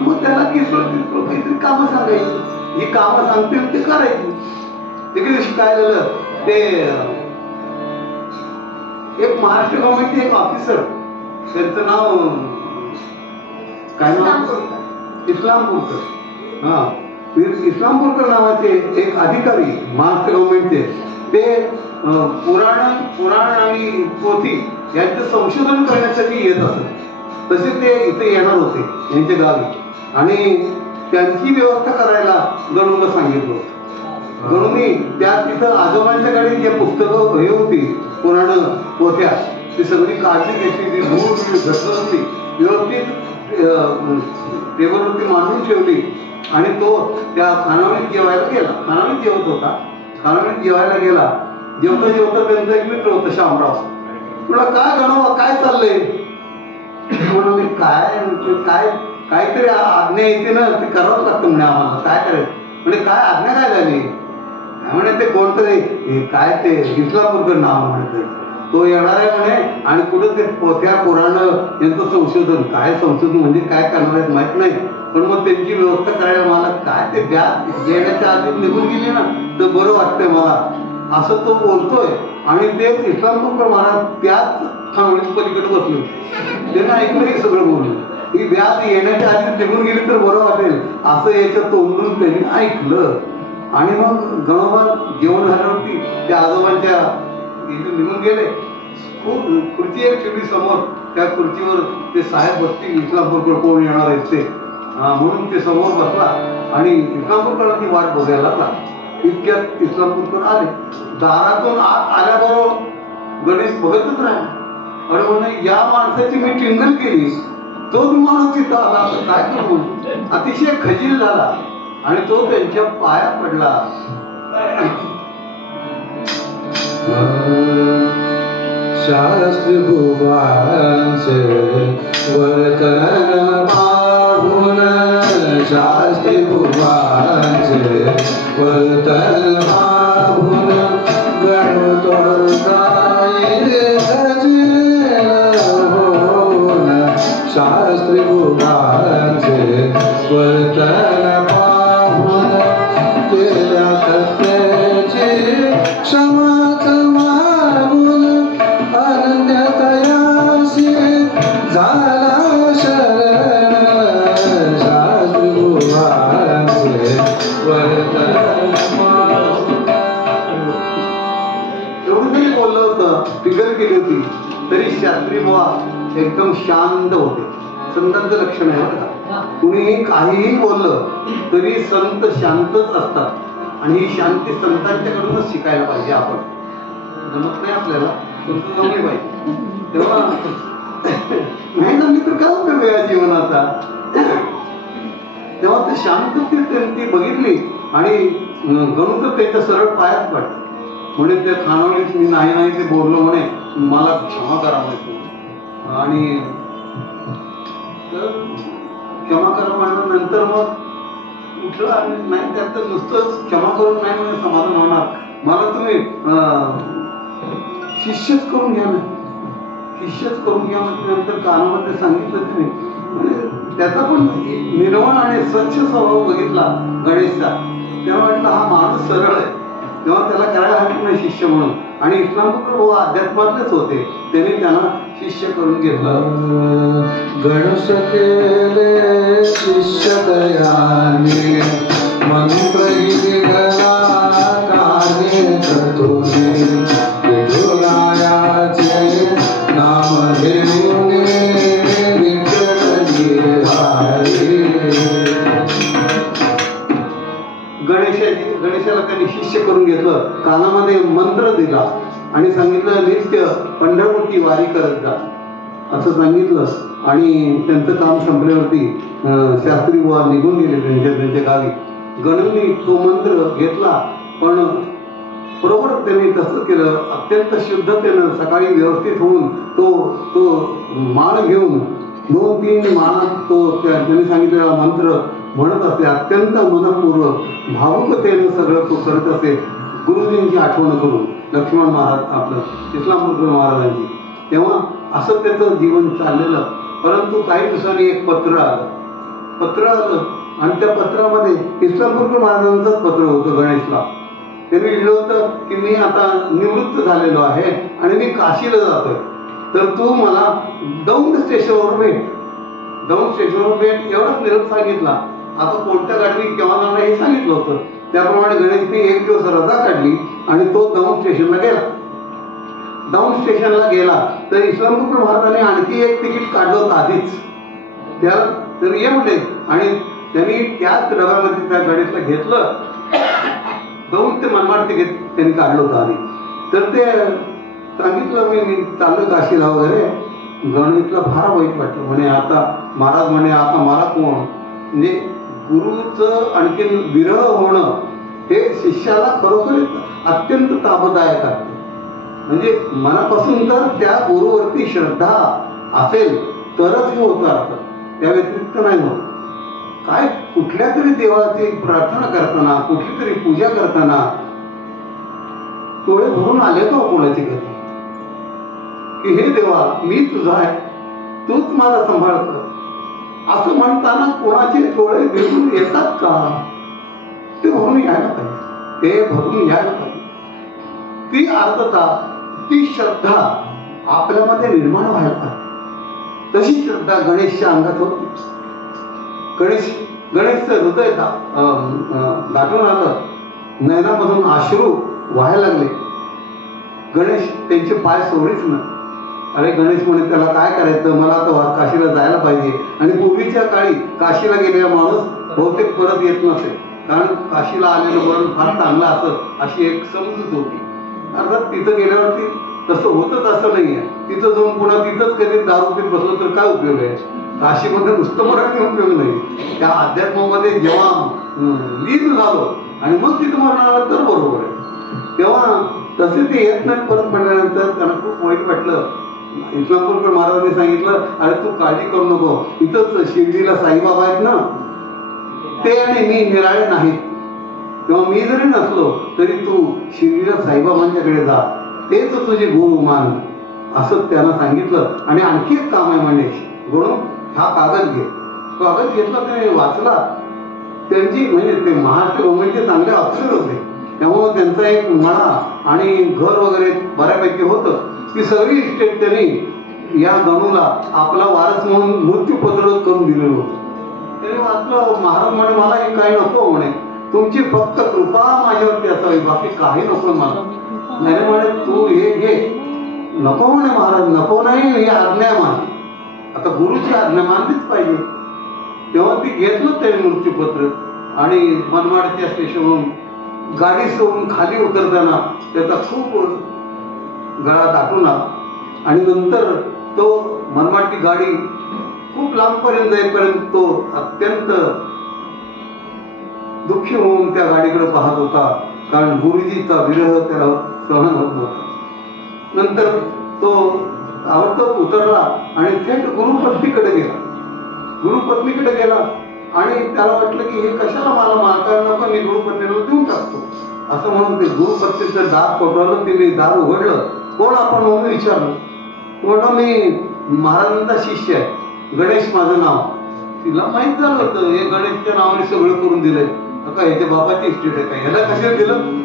मग त्याला काहीतरी कामं सांगायची, जी कामं सांगतील ते करायची. एके दिवशी काय झालं, ते एक महाराष्ट्र गव्हर्नमेंटचे एक ऑफिसर, त्यांचं नाव काय नाव, इस्लामपूरकर. हा, इस्लामपूरकर नावाचे एक अधिकारी महाराष्ट्र गव्हर्नमेंटचे, ते पुराण आणि पोथी यांचं संशोधन करण्यासाठी येत असत. तसे ते इथे येणार होते यांच्या गावी, आणि त्यांची व्यवस्था करायला गणूला सांगितलं होतं. गणूनी त्या तिथं आजोबांच्याकडे जे पुस्तकं हे होती पुराण पोथ्या, ती सगळी काळजी घेतली, ती धूळ घटलं होती, व्यवस्थित टेबलवरती मांडून ठेवली. आणि तो त्या खानावळीत जेवायला गेला. खानावळीत जेवत होता. खानावळीत जेवायला गेला. जेवता जेवता त्यांचा एक मित्र होता शामराव. तुला काय गणवा, काय चाललंय म्हणून, काय काहीतरी आज्ञा येते ना, ते करावंच लागतं म्हणे आम्हाला, काय करायचं म्हणजे, काय आज्ञा काय झाली म्हणे, ते कोणतरी काय ते इस्लामपूरकर नाव म्हणते, तो येणार आहे म्हणे, आणि कुठं ते पोथ्या पुराण यांचं संशोधन, काय संशोधन म्हणजे काय करणार आहेत माहित नाही, पण मग त्यांची व्यवस्था करायला मला काय ते ब्याज येण्याच्या आधी निघून गेली ना तर बरं वाटतंय मला, असं तो बोलतोय. आणि ते इस्लामपूरकर महाराज त्याच खानवळीत पलीकडे बसले. त्यांना ऐकलं सगळं बोलून, ही व्याज येण्याच्या आधी निघून गेली तर बरं वाटेल असं याच्या तोंडून त्यांनी ऐकलं. आणि मग गणोबा जेवण झाल्यावरती त्या आजोबांच्या इथून निघून गेले. खूप खुर्ची एक ठेवली समोर, त्या खुर्चीवर ते साहेब बसतील, इस्लामपूरकर कोण येणार आहेत ते, म्हणून ते समोर बसला आणि इस्लामपूरकरांची वाट बघायला लागला. इतक्यात इस्लामपूरकर आले. दारातून आत आल्याबरोबर गणेश बघतच राहिला. अरे म्हणून या माणसाची मी टिंगल केली, तोच माणूस तिथं आला, काय करू, अतिशय खजील झाला आणि तो त्यांच्या पाया पडला. शास्त्री भुवांचे वर्तन पाहून, शास्त्री भुवांचे वर्तन पाहून, गणू तो जाईल खजील होऊन. शास्त्री भुवांचे वर्तन पाहून, केल्या त्याची क्षमाच मागून, अनन्यतयासी झाला शरण. शास्त्री भुवांचे वर्तन एवढं जरी बोललं होतं, टिंगल केली होती, तरी शास्त्री बुवा एकदम शांत होते. संतांचं लक्षण आहे बरं का, कुणीही काहीही बोललं तरी संत शांतच असतात. आणि ही शांती संतांच्याकडूनच शिकायला पाहिजे. आपण जमत नाही आपल्याला, संत जमली पाहिजे. तेव्हा नाही जमली तर काय उपयोग या जीवनाचा. तेव्हा ते शांत ती बघितली आणि गणू तर त्याच्या सरळ पायात पडला. म्हणे त्या खानावळीत मी नाही ते बोललो म्हणे, मला क्षमा करा म्हणे. आणि क्षमा करा म्हणल्यानंतर मग उठलं आणि नाही, त्यात नुसतं क्षमा करून नाही म्हणजे समाधान होणार, मला तुम्ही शिष्यच करून घ्या ना, शिष्यच करून घ्या. नंतर कानामध्ये सांगितलं तुम्ही, म्हणजे त्याचा पण निर्मळ आणि स्वच्छ स्वभाव बघितला गणेशचा, तेव्हा वाटलं हा माणूस सरळ आहे. तेव्हा त्याला करायला हवं नाही शिष्य म्हणून. आणि इस्लामपूर भाऊ अध्यात्मातलेच होते, त्यांनी त्यांना शिष्य करून घेतलं. गणेश केले शिष्य दयाने, मंत्र निघला कार्य करतोने, विठुरायाचे नाम घेऊन विठ्ठल निराळे. गणेशाला त्यांनी शिष्य करून घेतलं, कानामध्ये मंत्र दिला आणि सांगितलं नित्य पंढरपूरची वारी करत जा असं सांगितलं. आणि त्यांचं काम संपल्यावरती शास्त्री बुवा निघून गेले त्यांच्या गावी. गणूंनी तो मंत्र घेतला, पण बरोबर त्यांनी तसं केलं. अत्यंत शुद्धतेनं सकाळी व्यवस्थित होऊन तो माळ घेऊन 2-3 माळ तो त्यांनी सांगितलेला मंत्र म्हणत असे. अत्यंत मनपूर्वक भावुकतेनं सगळं तो करत असे, गुरुजींची आठवण करून, लक्ष्मण महाराज आपलं इस्लामपूरकर महाराजांची. तेव्हा असं त्याचं जीवन चाललेलं. परंतु काही दिवसांनी एक पत्र आलं आणि त्या पत्रामध्ये इस्लामपूरकर महाराजांचंच पत्र होतं गणेशला. त्यांनी लिहिलं होतं की मी आता निवृत्त झालेलो आहे आणि मी काशीला जातोय, तर तू मला दौंड स्टेशनवर भेट. दौंड स्टेशनवर भेट एवढाच निरोप सांगितला. आता कोणत्या गाडीने केव्हा जाणार हे सांगितलं होतं. त्याप्रमाणे गणेशने एक दिवस रजा काढली आणि तो दौंड स्टेशनला गेला. दौंड स्टेशनला गेला तर ईश्वरपूर महाराजांनी आणखी एक तिकीट काढलं होतं आधीच. त्याला तर ये म्हटले आणि त्यांनी त्याच डब्यामध्ये त्या गणेशला घेतलं. दौंड ते मनमाड तिकीट त्यांनी काढलं होतं आधी. तर ते सांगितलं मी चाललो काशीला वगैरे. गणेशला फार वाईट वाटलं. म्हणे आता महाराज म्हणे आता मला कोण, म्हणजे गुरुचं आणखीन विरह होणं हे शिष्याला खरोखर अत्यंत तापदायक आहे. म्हणजे मनापासून तर त्या गुरुवरती श्रद्धा असेल तरच हे होतं अर्थ, त्या व्यतिरिक्त नाही होत. काय कुठल्या तरी देवाची प्रार्थना करताना, कुठली तरी पूजा करताना डोळे भरून आले का कोणाची कधी की हे देवा मी तुझा आहे, तूच माझा सांभाळ कर असं म्हणताना कोणाचे डोळे भरून येतात का? ते भरून यायला पाहिजे, ते भरून यायला पाहिजे. ती अर्थता, ती श्रद्धा आपल्यामध्ये निर्माण व्हायला पाहिजे. तशी श्रद्धा गणेशच्या अंगात होती. गणेशचं हृदय दाटून आलं, नयनामधून अश्रू व्हायला लागले. गणेश त्यांचे पाय सोडीच ना. अरे गणेश म्हणे त्याला काय करायचं, मला आता काशीला जायला पाहिजे. आणि पूर्वीच्या काळी काशीला गेलेला माणूस बहुतेक परत येत नसे, कारण काशीला आलेलं वर्ण फार चांगलं असत अशी एक समजूत होती. अर्थात तिथं गेल्यावरती तसं होतच असं नाहीये. तिथं जाऊन पुन्हा तिथंच कधी दारू पीत बसलो तर काय उपयोग आहे? काशीमध्ये नुसतं मराठी उपयोग नाही. त्या अध्यात्मामध्ये जेव्हा लीन झालो आणि मग तिथं म्हणाला तर बरोबर आहे. तेव्हा तसे ते येत नाही. परत म्हणल्यानंतर त्यांना खूप वाईट वाटलं. इस्लामपूर महाराजांनी सांगितलं अरे तू काळजी करू नको, इथंच शिर्डीला साईबाबा आहेत ना, ते आणि मी निराळे नाहीत. तेव्हा मी जरी नसलो तरी तू शिर्डीला साईबाबांच्याकडे जा, तेच तुझे गुरु मान असं त्यांना सांगितलं. आणि आणखी एक काम आहे म्हणजे गुरु हा कागद घे. कागद घेतला त्याने वाचला. त्यांची म्हणजे ते महाराष्ट्र गव्हर्नमेंटचे चांगले अफसर होते, त्यामुळे त्यांचा एक मळा आणि घर वगैरे बऱ्यापैकी होतं. ती सगळी इस्टेट त्यांनी या गणूला आपला वारस म्हणून मृत्यूपत्र करून दिलेलं होतं. त्याने वाचलं. महाराज म्हणे मला हे काही नको म्हणे, तुमची फक्त कृपा माझ्यावरती असावी, बाकी काही नको मला. नाही म्हणे तू हे घे. नको म्हणे महाराज, नको नाही, ही आज्ञा आहे माझी. आता गुरुची आज्ञा मानलीच पाहिजे. तेव्हा ती घेतलं ते मृत्यूपत्र आणि मनमाडच्या स्टेशनवरून गाडी सोडून खाली उतरताना त्याचा खूप गळा दाटून आला. आणि नंतर तो मनमाडची गाडी खूप लांबपर्यंत जाईपर्यंत तो अत्यंत दुःखी होऊन त्या गाडीकडे पाहत होता, कारण गुरुजीचा विरह त्याला सहन होत नव्हता. नंतर तो ताबडतोब उतरला आणि थेट गुरुपत्नीकडे गेला. गुरुपत्नीकडे गेला आणि त्याला वाटलं की हे कशाला मला मागायला नको, मी गुरुपत्नीला देऊन टाकतो असं म्हणून ते गुरुपत्नीचं दार कोटवलं. तिने दार उघडलं. कोण आपण म्हणून विचारलं. म्हणून मी महाराजांचा शिष्य आहे, गणेश माझं नाव. तिला माहित झालं होतं हे गणेशच्या नावाने सगळं करून दिलंय का, ह्याच्या बाबाची इस्टेट आहे का, ह्याला कशाला दिलं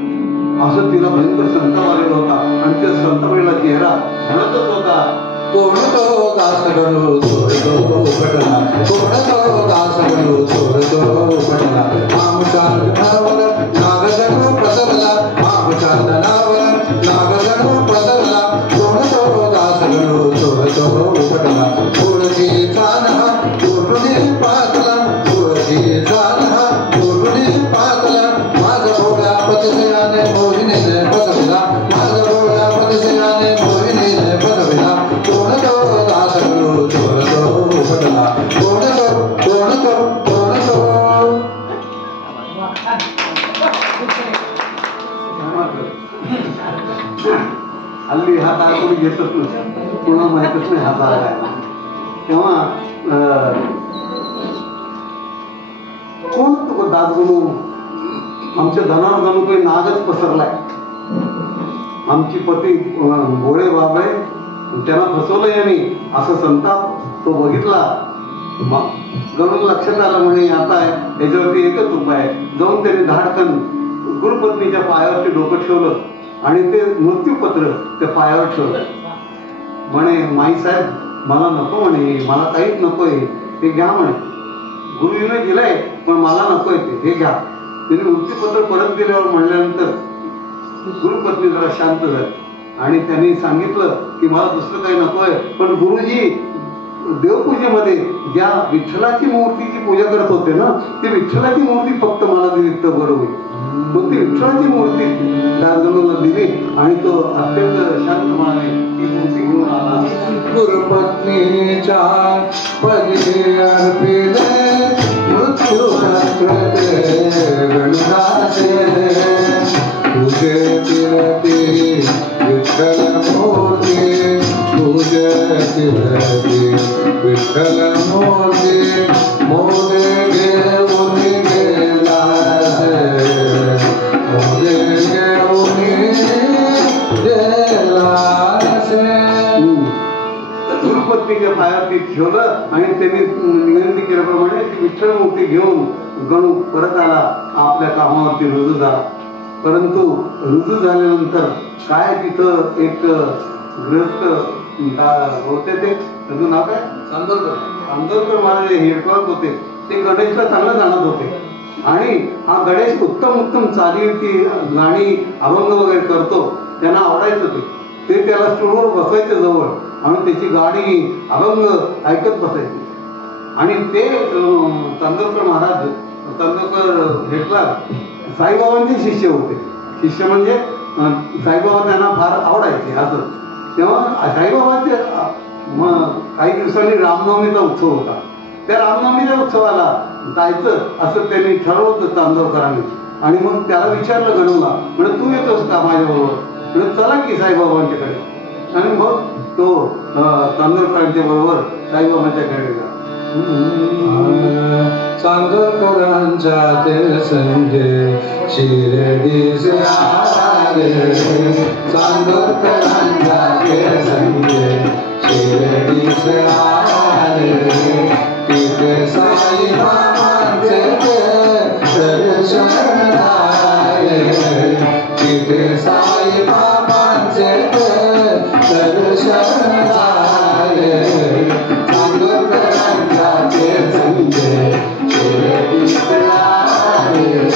असं तिला भयंकर संताप आलेला होता. आणि त्या संतापलेला चेहरा म्हणतच होता, कोण तो दास गणू सोडतो पटला, कोण तो दास गणू सोडतो पटला. आमचांदनावर नागगणू प्रसवला, आमचांदनावर नागगणू प्रसवला. कोण तो दास गणू सोडतो पटला. तुळशी चांदहा तुळशी पातला, तुळशी चांदहा तुळशी पातला. माझा भोळा पतिसयाने मोहिनीने पदविला, माझा भोळा पतिसयाने मोहिनीने पदविला. कोण तो दास गणू सोडतो पटला, कोण तो कोण तो कोण तो. हल्ली हा दार कोणी घेतच नसतं, कोणा माहितच नाही हा दार आहे. तेव्हा कोण तो दास गणू, आमच्या धनावर जणू काही नागच पसरलाय. आमची पती भोळे बाबळे त्यांना फसवलं यांनी असं संताप तो बघितला. गणून लक्षात आलं म्हणे आता याच्यावरती एकच उपाय आहे. जाऊन त्याने धाडकन गुरुपत्नीच्या पायावरती डोकं ठेवलं आणि ते मृत्यूपत्र त्या पायावर ठेवलं. म्हणे माई साहेब मला नको म्हणे, मला काहीच नकोय, हे घ्या म्हणे, गुरुजीने दिलंय पण मला नकोय ते, हे घ्या. त्याने मृत्यूपत्र परत दिल्यावर म्हणल्यानंतर गुरुपत्नी जरा शांत झाली आणि त्यांनी सांगितलं की मला दुसरं काही नकोय, पण गुरुजी देवपूजेमध्ये ज्या विठ्ठलाची मूर्तीची पूजा करत होते ना, ती विठ्ठलाची मूर्ती फक्त मला दिली तर बरं होईल. मग ती विठ्ठलाची मूर्ती दासगणूला दिली आणि तो अत्यंत शांतपणाने ती मूर्ती घेऊन आला. गुरुपत्नीच्या पदी अर्पिले मृत्यू गणदासे पूजेतील ती विठ्ठल मूर्ती, पूजेतील ती विठ्ठल मूर्ती, मोरे घेऊन गेला मोरे घेऊन गेला. गुरुपत्नीच्या पायात ती ठेवलं आणि त्यांनी विनंती केल्याप्रमाणे ती विठ्ठल मूर्ती घेऊन गणू परत आला, आपल्या कामावरती रुजू झाला. परंतु रुजू झाल्यानंतर काय तिथं एक ग्रस्त होते, ते त्याचं नाव काय, चांदोरकर महाराज हेडक्वार्टर होते. ते गणेशला चांगलं जाणत होते आणि हा गणेश उत्तम चालीची गाणी अभंग वगैरे करतो, त्यांना आवडायचं ते त्याला स्टूलवर बसायचं जवळ आणि त्याची गाणी अभंग ऐकत बसायचे. आणि ते चांदोरकर महाराज, चांदोरकर हेडक्वार्टर साईबाबांचे शिष्य होते. शिष्य म्हणजे साईबाबा त्यांना फार आवडायचे असं. तेव्हा साईबाबाचे काही दिवसांनी रामनवमीचा उत्सव होता. त्या रामनवमीच्या उत्सवाला जायचं असं त्यांनी ठरवलं चांदोरकरांनी. आणि मग त्याला विचारलं गणूला, म्हणजे तू येतोस का माझ्याबरोबर? म्हणजे चला की साईबाबांच्याकडे. आणि मग तो चांदोरकरांच्या बरोबर साईबाबांच्याकडे गेला. चांदोरकरांच्या ते संगे शिर्डीचे आले, चांदोरकरांच्या ते संगे शिर्डीचे आले, तिथे साईबाबांचे दर्शन झाले, तिथे साईबाबांचे दर्शन झाले. चांदोरकरांच्या ते संगे शिर्डीचे आले,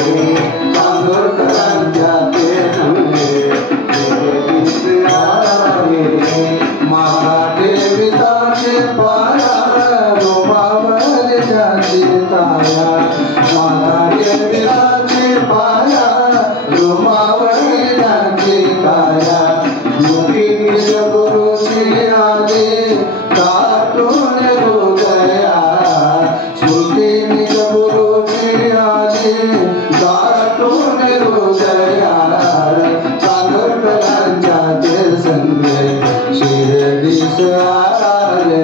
चांदोरकरांच्या ते संगे शिर्डीचे आले. माता देवीताचे पाया रोमावली ज्याची काया, माता देवीताचे पाया रोमावली ज्याची काया. मुखी गुरुची आले दाटून हृदया, स्मृती गुरुची आले दाटून हृदया. चांदोरकरांच्या ते संगे शिर्डीस आले,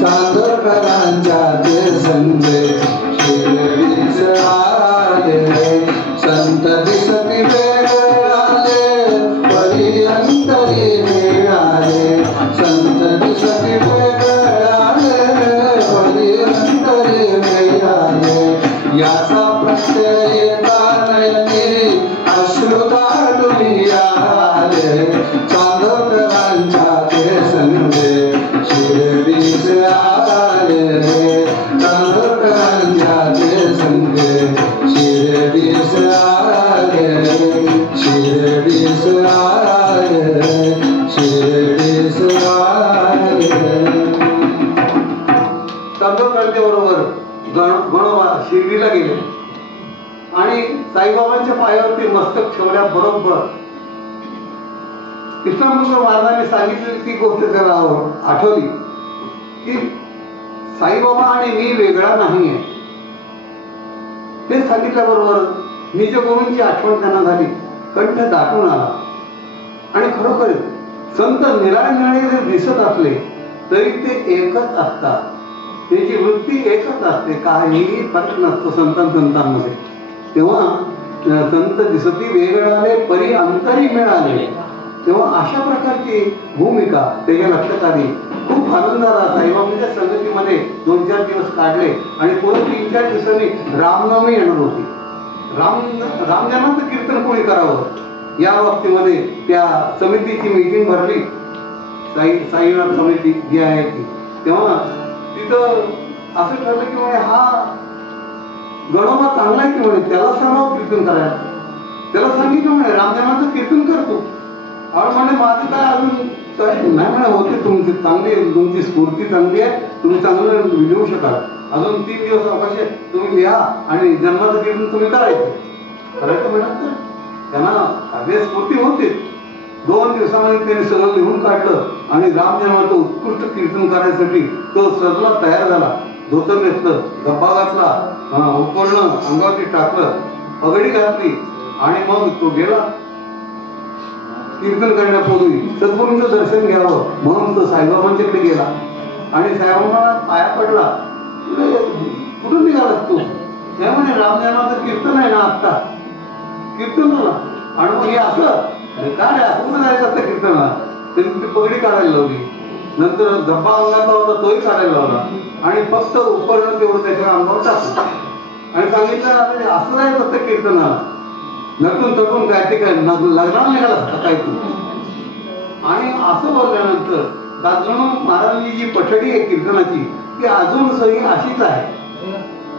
चांदोरकरांच्या ते संगे शिर्डीस आले. संत दिसती वेळ आले परी अंतरी मिळाले, संत दिसती वेळ आले परी अंतरी मिळाले. याचा प्रत्यय येता नयनी अश्रू काढून आले, चांदोरकरांच्या ते संगे शिर्डीस आले, चांदोरकरांच्या ते संगे शिर्डीस आले, शिर्डीस आले, शिर्डीस आले. चांदोरकरांच्या बरोबर गणोबा शिर्डीला गेले आणि साईबाबांच्या पायावरती मस्तक ठेवल्याबरोबर कृष्णानंद महाराजांनी सांगितलेली ती गोष्ट त्याला आठवली की साईबाबा आणि मी वेगळा नाहीये. ते सांगितल्याबरोबर निज गुरूंची आठवण त्यांना झाली, कंठ दाटून आला. आणि खरोखर संत निराळे जरी दिसत असले तरी ते एकच असतात, त्याची वृत्ती एकच असते, काहीही फरक नसतो संतांमध्ये. तेव्हा संत दिसती वेगळाले परी अंतरी मिळाले. तेव्हा अशा प्रकारची भूमिका त्याच्या लक्षात आली. खूप आनंद आला. साईबाबांच्या संगतीमध्ये 2-4 दिवस काढले आणि पुढे 3-4 दिवसांनी रामनवमी येणार होती. रामजन्माचं कीर्तन कोणी करावं या बाबतीमध्ये त्या समितीची मीटिंग भरली, साईनाथ समिती जी आहे ती, तेव्हा तिथं असं ठरलं की म्हणजे हा गणोबा चांगला आहे की म्हणे, त्याला सांगावं कीर्तन करायला. त्याला सांगितलं म्हणे रामदेवाचं कीर्तन करतो. आणि म्हणे माझं काय अजून नाही म्हणे, होते तुमची चांगली, तुमची स्फूर्ती चांगली आहे, तुम्ही चांगलं लिहू शकाल, अजून 3 दिवस अवकाश आहे, तुम्ही लिहा आणि जन्माचं कीर्तन तुम्ही करायचं म्हणत. त्यांना कार्य स्फूर्ती होते. 2 दिवसामध्ये त्यांनी सगळं लिहून काढलं आणि रामजन्माचं उत्कृष्ट कीर्तन करायसाठी तो सगळा तयार झाला. धोतर घेतलं, डब्बा घातला, उपकरणं अंगावरती टाकलं, पगडी घातली आणि मग तो गेला. कीर्तन करण्यापूर्वी सद्गुरूंचं दर्शन घ्यावं म्हणून तो साईबाबांच्याकडे गेला आणि साईबाबांना पाया पडला. कुठून निघालास तू? त्या म्हणे रामजन्माचं कीर्तन आहे ना आत्ता, कीर्तन झाला. आणि मग हे असं काय असं कुठं जायचं असतं कीर्तनाला? त्यांनी ती पगडी काढायला लावली, नंतर डब्बा अंगातला होता तोही काढायला लावला आणि फक्त उपकरण तेवढं त्याच्या अंगावर टाकलं आणि सांगितलं ना असं जायचं असतं कीर्तनाला. नटून तटून काय ते काय लग्नाला निघाला असता काय तू? आणि असं बोलल्यानंतर दादगणू महाराजांची जी पठडी आहे कीर्तनाची ती अजून सही अशीच आहे.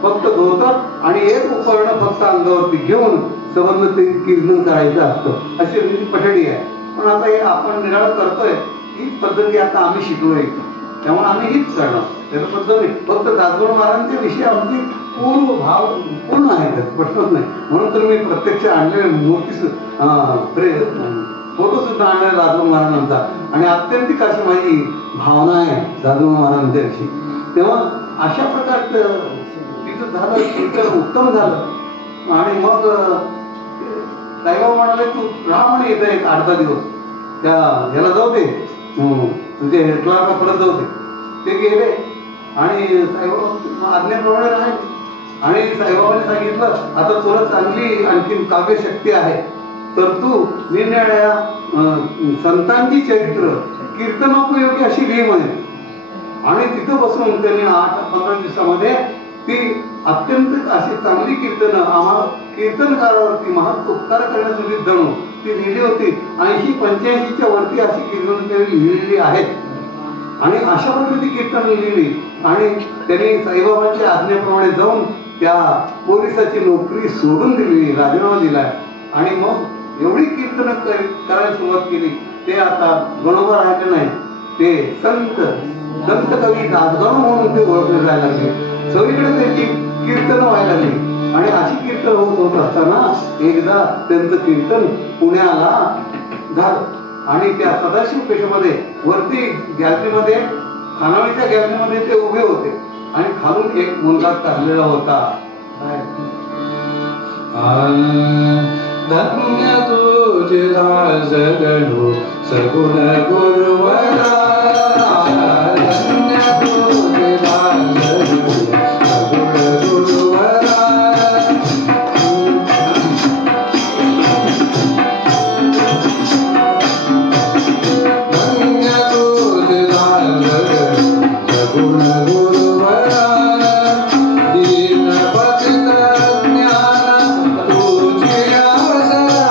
फक्त धोतर आणि एक उपकरण फक्त अंगावरती घेऊन संबंध ते कीर्तन करायचं असतं, अशी म्हणजे पठडी आहे. पण आता हे आपण निराळ करतोय, हीच पद्धती आता आम्ही शिकलोय, त्यामुळे आम्ही हीच करणार. त्याचं पद्धत फक्त दासगणू महाराजांचे विषय आमची पूर्ण भाव पूर्ण आहे, प्रश्नच नाही. म्हणून तर मी प्रत्यक्ष आणलेले मूर्ती फोटो सुद्धा आणलेला दासगणू महाराजांचा आणि अत्यंतिक अशी माझी भावना आहे दासगणू महाराजांच्याविषयी. तेव्हा अशा प्रकारचं तिथं झालं, कीर्तन उत्तम झालं आणि मग साईबाबा म्हणाले तू राहा म्हणे येतं 8-10 दिवस, त्या ह्याला जाऊ दे, तुझे क्लार्कला परत जाऊ दे. ते गेले आणि साईबाबा आज्ञेप्रमाणे राहिले. आणि साईबाबांनी सांगितलं आता तुला चांगली आणखी काव्यशक्ती आहे, तर तू निरनिराळ्या संतांची चरित्र कीर्तनोपयोगी अशी लिही म्हणे. आणि तिथं बसून त्यांनी 8-15 दिवसामध्ये ती अत्यंत अशी चांगली कीर्तन आम्हाला कीर्तनकारावरती महत्व उपकार करण्यासाठी जणू ती लिहिली होती. 80-85च्या वरती अशी कीर्तन त्यांनी लिहिलेली आहेत आणि अशा प्रकारची कीर्तन लिहिली. आणि त्यांनी साईबाबांच्या आज्ञेप्रमाणे जाऊन त्या पोलिसाची नोकरी सोडून दिली, राजीनामा दिलाय आणि मग एवढी कीर्तन करायला सुरुवात केली. ते आता गणोबा राहायचे नाही, ते संत कवी दासगणू म्हणून ते ओळखले जायला लागले. सगळीकडे त्यांची कीर्तन व्हायला लागली आणि अशी कीर्तन होत असताना एकदा त्यांचं कीर्तन पुण्याला झालं आणि त्या सदाशिव पेठेमध्ये वरती गॅलरीमध्ये, खानावळीच्या गॅलरीमध्ये ते उभे होते आणि खालून एक मुलगा चाललेला होता. धन्य तुझे दास गणू सगुण गुरुवरा, धन्य तुझे दास सगुण गुरुवरा. धन्य तुझे दास सगुण गुरुवरा, दीन पतित ज्ञान तुझे आसरा.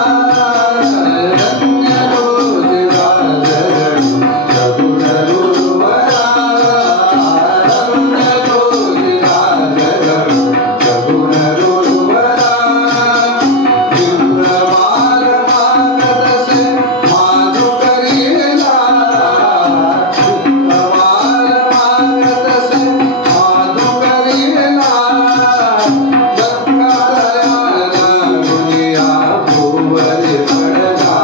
धन्य तुझे दास सगुण गुरुवरा, धन्य तुझे दास सगुण गुरुवरा. विप्रवाल मागत से माधु करीला, विप्रवाल मागत से माधु करीला. गंगा दयाल दुनिया भूवरी पडला,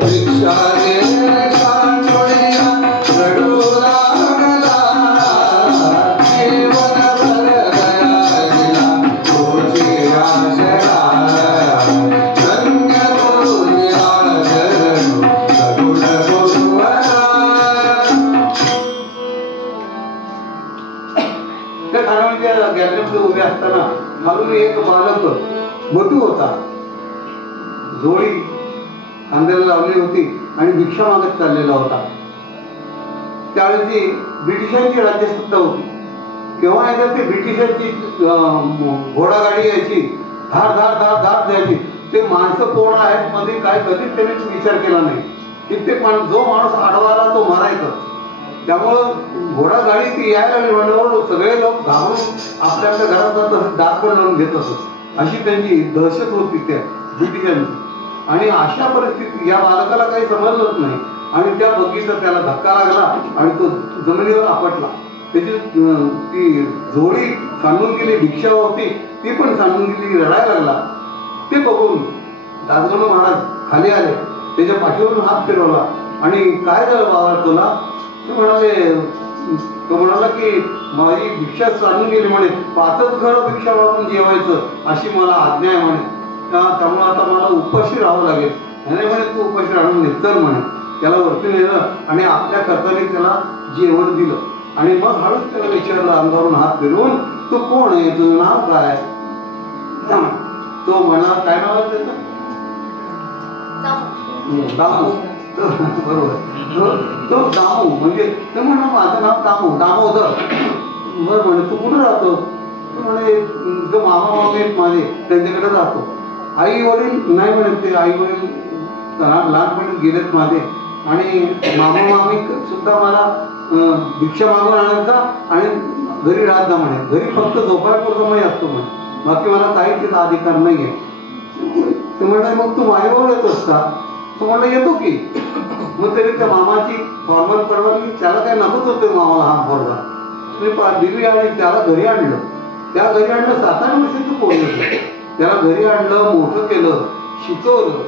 भिक्षा दे सांडोळिया रडू लागला. जीवन भर दया दिला तुझी आसरा, धन्य तुझे आचरण सगुण गुरुवरा. त्या खानावळीच्या गॅलरीमध्ये उभे असताना खालून एक बालक मधू होता, जोडी खांद्याला लावली होती आणि भिक्षा मागत चाललेला होता. त्यावेळी ब्रिटिशांची राज्यसत्ता होती. केव्हा एकदा ते ब्रिटिशांची घोडागाडी यायची, धार धार धार धार द्यायची ते माणसं कोण आहेत मध्ये काय कधीच त्यांनी विचार केला नाही. कित्येक जो माणूस आडवा आला तो मारायचा. त्यामुळं घोडागाडी ती यायला लागली म्हणल्यावर सगळे लोक घाबरून आपल्या आपल्या घरात जात दात पण लावून घेत असत. अशी त्यांची दहशत होती त्या ब्रिटिशांची. आणि अशा परिस्थितीत या बालकाला काही समजलंच नाही आणि त्या बगीचा त्याला धक्का लागला आणि तो जमिनीवर आपटला. त्याची ती झोळी सांडून गेली, भिक्षा होती ती पण सांडून गेली, रडायला लागला. ते बघून दासगणू महाराज खाली आले, त्याच्या पाठीवरून हात फिरवला आणि काय झालं बाबा तुला? ते म्हणाला की माझी भिक्षा सांडून गेली म्हणे, 5च घर भिक्षा मागून जेवायचं अशी मला आज्ञा आहे म्हणे. त्यामुळे आता मला उपाशी राहावं लागेल. नाही म्हणे तू उपाशी राहून नाही तर म्हणे. त्याला वरती नेलं आणि आपल्या कर्ताने त्याला जेवण दिलं आणि मग हळूच त्याला विचारलं अंगावरून हात फिरवून, तू कोण आहे, तुझं नाव काय? तो म्हणा काय नाव आहे त्याचं? दामू. बरोबर, तो दामू म्हणजे ते म्हणा माझं नाव दामू, दामोदर. बरं म्हणे तू कुठं राहतो? म्हणे जो मामा मामी आहेत माझे त्यांच्याकडे राहतो. आई वडील नाही म्हणे, ते आई वडील लहानपणी गेलेत माझे आणि मामा मामी सुद्धा मला भिक्षा मागून आणायचा आणि घरी राहत जा म्हणे. घरी फक्त झोपायपुरतं मी असतो म्हणे, बाकी मला काही तिचा अधिकार नाही आहे. ते म्हणे मग तू माझ्यावर येतोस का? तो म्हणलं येतो की. मग तरी त्या मामाची फॉर्मल परवानगी त्याला काही नकोच होते मामाला हा पोरगा. तुम्ही दिली आणि त्याला घरी आणलं. त्या घरी आणलं 7-8 वर्षाचं पोरग होतं. त्याला घरी आणलं, मोठं केलं, शिकवलं,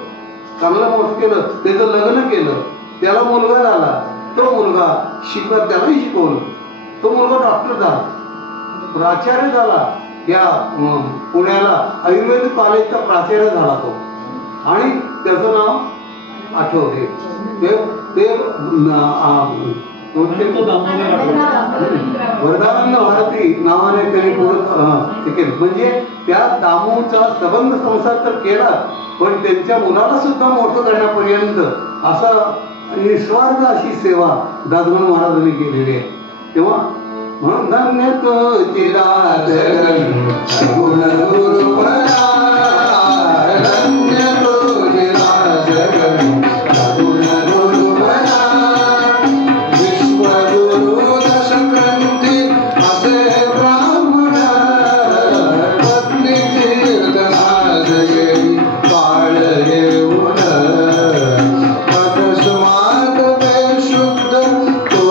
चांगलं मोठं केलं, त्याचं लग्न केलं, त्याला मुलगा झाला. तो मुलगा त्यालाही शिकवलं. तो मुलगा डॉक्टर झाला, प्राचार्य झाला. या पुण्याला आयुर्वेदिक कॉलेजचा प्राचार्य झाला तो. आणि त्याचं नाव आठवते ते वरदानंद भारती नावाने त्यांनी पुढे केलं. म्हणजे त्या दामूचा संबंध संसार तर केला, पण त्यांच्या मुलाला सुद्धा मोठं करण्यापर्यंत असा निस्वार्थ अशी सेवा दासगणू महाराजांनी केलेली आहे. तेव्हा म्हणून धन्य तुझी गुण गुरुपरा, धन्य तुझी राजगणू गुण गुरुपरा, विश्वगुरु दशग्रंथी असे ब्राह्मण, पत्नी कीर्तनाज येई काळ येऊन, पदस्मात बेशुद्ध तो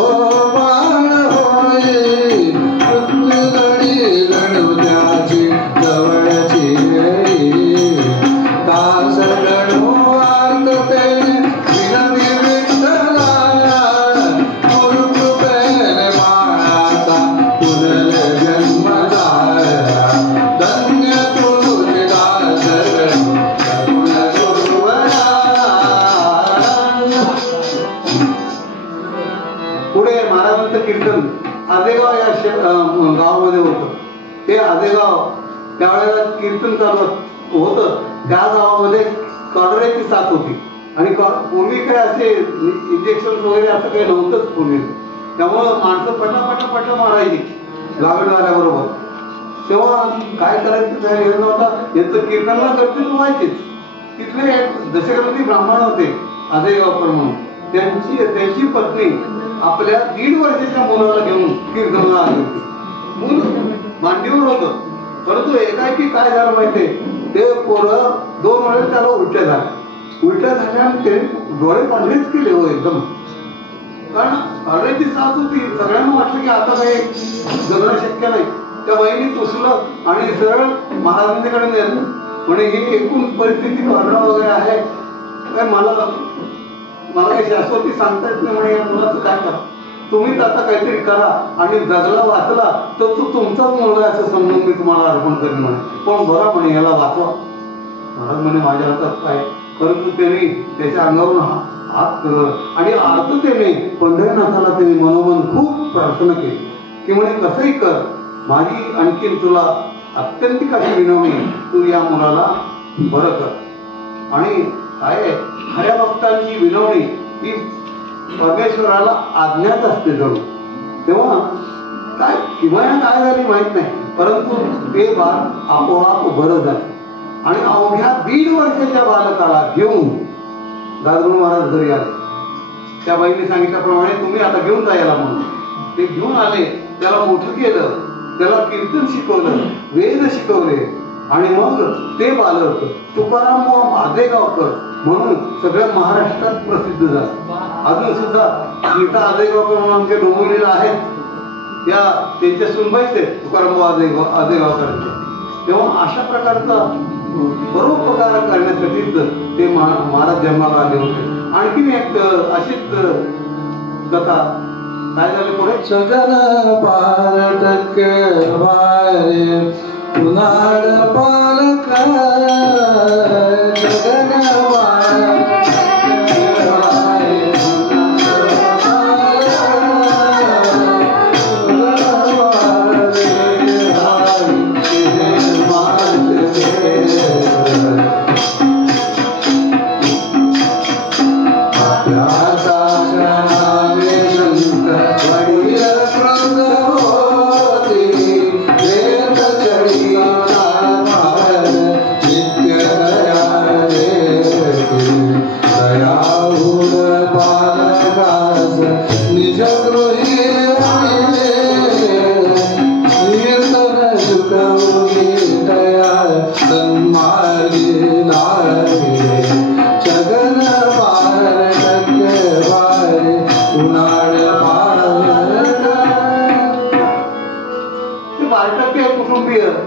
बाळ होई, मृत्यूदडी गणू त्याची जवळची येई, दास गणू आर्तते विनवी विठ्ठला, गुरुकृपेने बाळाचा पुनर्जन्म झाला, धन्य तुझे दास गणू गुण गुरुवरा. पुढे महाराजांचं कीर्तन आदेगाव या गावामध्ये होतं. ते आदेगाव त्यावेळेला कीर्तन चालू होतं. त्या गावामध्ये कॉलरेची साथ होती आणि पूर्वी काय असे इंजेक्शन वगैरे असं काही नव्हतंच पूर्वी. त्यामुळं माणसं पटा मारायची लागण झाल्याबरोबर. तेव्हा काय करायचं हे नव्हतं, यांचं कीर्तनला करतील व्हायचेच. तिथले दशग्रंथी ब्राह्मण होते आदेगावकर म्हणून. त्यांची पत्नी आपल्या 1.5 वर्षाच्या मुलाला घेऊन कीर्तनला आली होती. मूल मांडीवर होतं, परंतु एकाएकी काय झालं माहितीये, ते पोरं 2 वेळेस त्याला उलट्या झाल्या आणि त्याने डोळे पांढरेच केले हो एकदम. कारण ऑलरेडी साथ होती. सगळ्यांना वाटलं की आता काही जगणं शक्य नाही. त्या बाईने पुसलं आणि सरळ महाराजांच्याकडे नेलं. म्हणे ही एकूण परिस्थिती कॉर्ना वगैरे आहे, काय मला काही शाश्वती सांगता येत नाही. म्हणे या मुलाचं काय करा, तुम्हीच आता काहीतरी करा आणि जगला वाचला तर तो तुमचाच मुलगा असं समजून मी तुम्हाला अर्पण करेन म्हणे. पण बघा म्हणे याला वाचवा. महाराज म्हणे माझ्या हातात काय. परंतु त्यांनी त्याच्या अंगावरून हात फिरवला आणि आर्ततेने पंढरीनाथाला त्यांनी मनोमन खूप प्रार्थना केली की म्हणे कसंही कर, माझी आणखीन तुला अत्यंतिक अशी विनवणी, तू या मुलाला बरं कर. आणि काय खऱ्या भक्तांची विनवणी ही परमेश्वराला आज्ञाच असते जरूर. तेव्हा काय किंवा काय झाली माहित नाही, परंतु ते बाळ आपोआप बरं झालं. आणि अवघ्या 1.5 वर्षाच्या बालकाला घेऊन दासगणू महाराज घरी आले. त्या बाईने सांगितल्याप्रमाणे तुम्ही आता घेऊन जा याला म्हणून. ते घेऊन आले, त्याला मोठं केलं, त्याला कीर्तन शिकवलं, वेद शिकवले आणि मग ते बालक तुकाराम आदेगावकर म्हणून सगळ्या महाराष्ट्रात प्रसिद्ध झालं. अजून सुद्धा नीता आदेगावकर म्हणून आमच्या डोंबिवलीला आहेत, त्या त्यांच्या सुनबाईच आहेत तुकाराम आदेगावकरांचे. तेव्हा अशा प्रकारचा परोपकार करण्यासाठीच ते महाराज जन्माला आले होते. आणखीन एक अशीच कथा काय झाली पुढे. सगन पारटक वारे पुनाड पालक सगन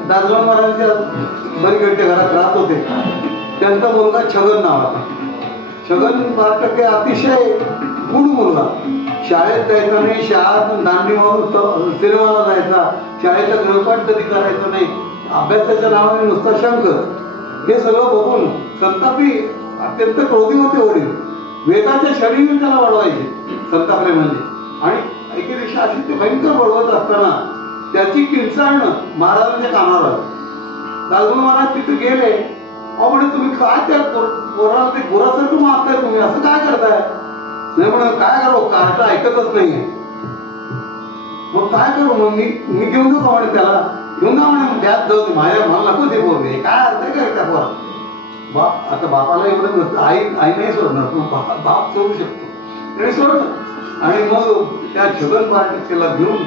दासगणू महाराजांच्या बरीगडच्या घरात राहत होते. त्यांचा मुलगा छगन नावाचा. छगन 5% अतिशय गुण मुलगा. शाळेत जायचा नाही, शाळेत दांडी मारून सिनेमाला जायचा, शाळेचा गृहपाठ कधी करायचा नाही, अभ्यासाच्या नावाने नुसता शंक. हे सगळं बघून संतापी अत्यंत क्रोधी होते वडील. वेदाच्या शरीर त्याला वाढवायचे संतापले म्हणजे. आणि एके दिवशी अशी ते भयंकर बळवत असताना त्याची किंचाळणं महाराजांच्या कानावर आलं. दासगणू महाराज तिथे गेले. अहो म्हणे तुम्ही काय त्या पोराला ते गुरासारखं मारताय, तुम्ही असं काय करताय. नाही म्हणून काय करू, कार्ट ऐकतच नाहीये. मग काय करू, मग मी घेऊन जाऊ का म्हणे त्याला. घेऊन जा म्हणे, त्यात जाऊ माझ्या मला नको ते बोलले. काय अर्थ आहे काय त्या पोरा. बाप आता बापाला एवढं नसतं, आई नाही सोडणार, पण बाप सोडू शकतो, त्याने सोडलं. आणि मग त्या छगन पार्टीला घेऊन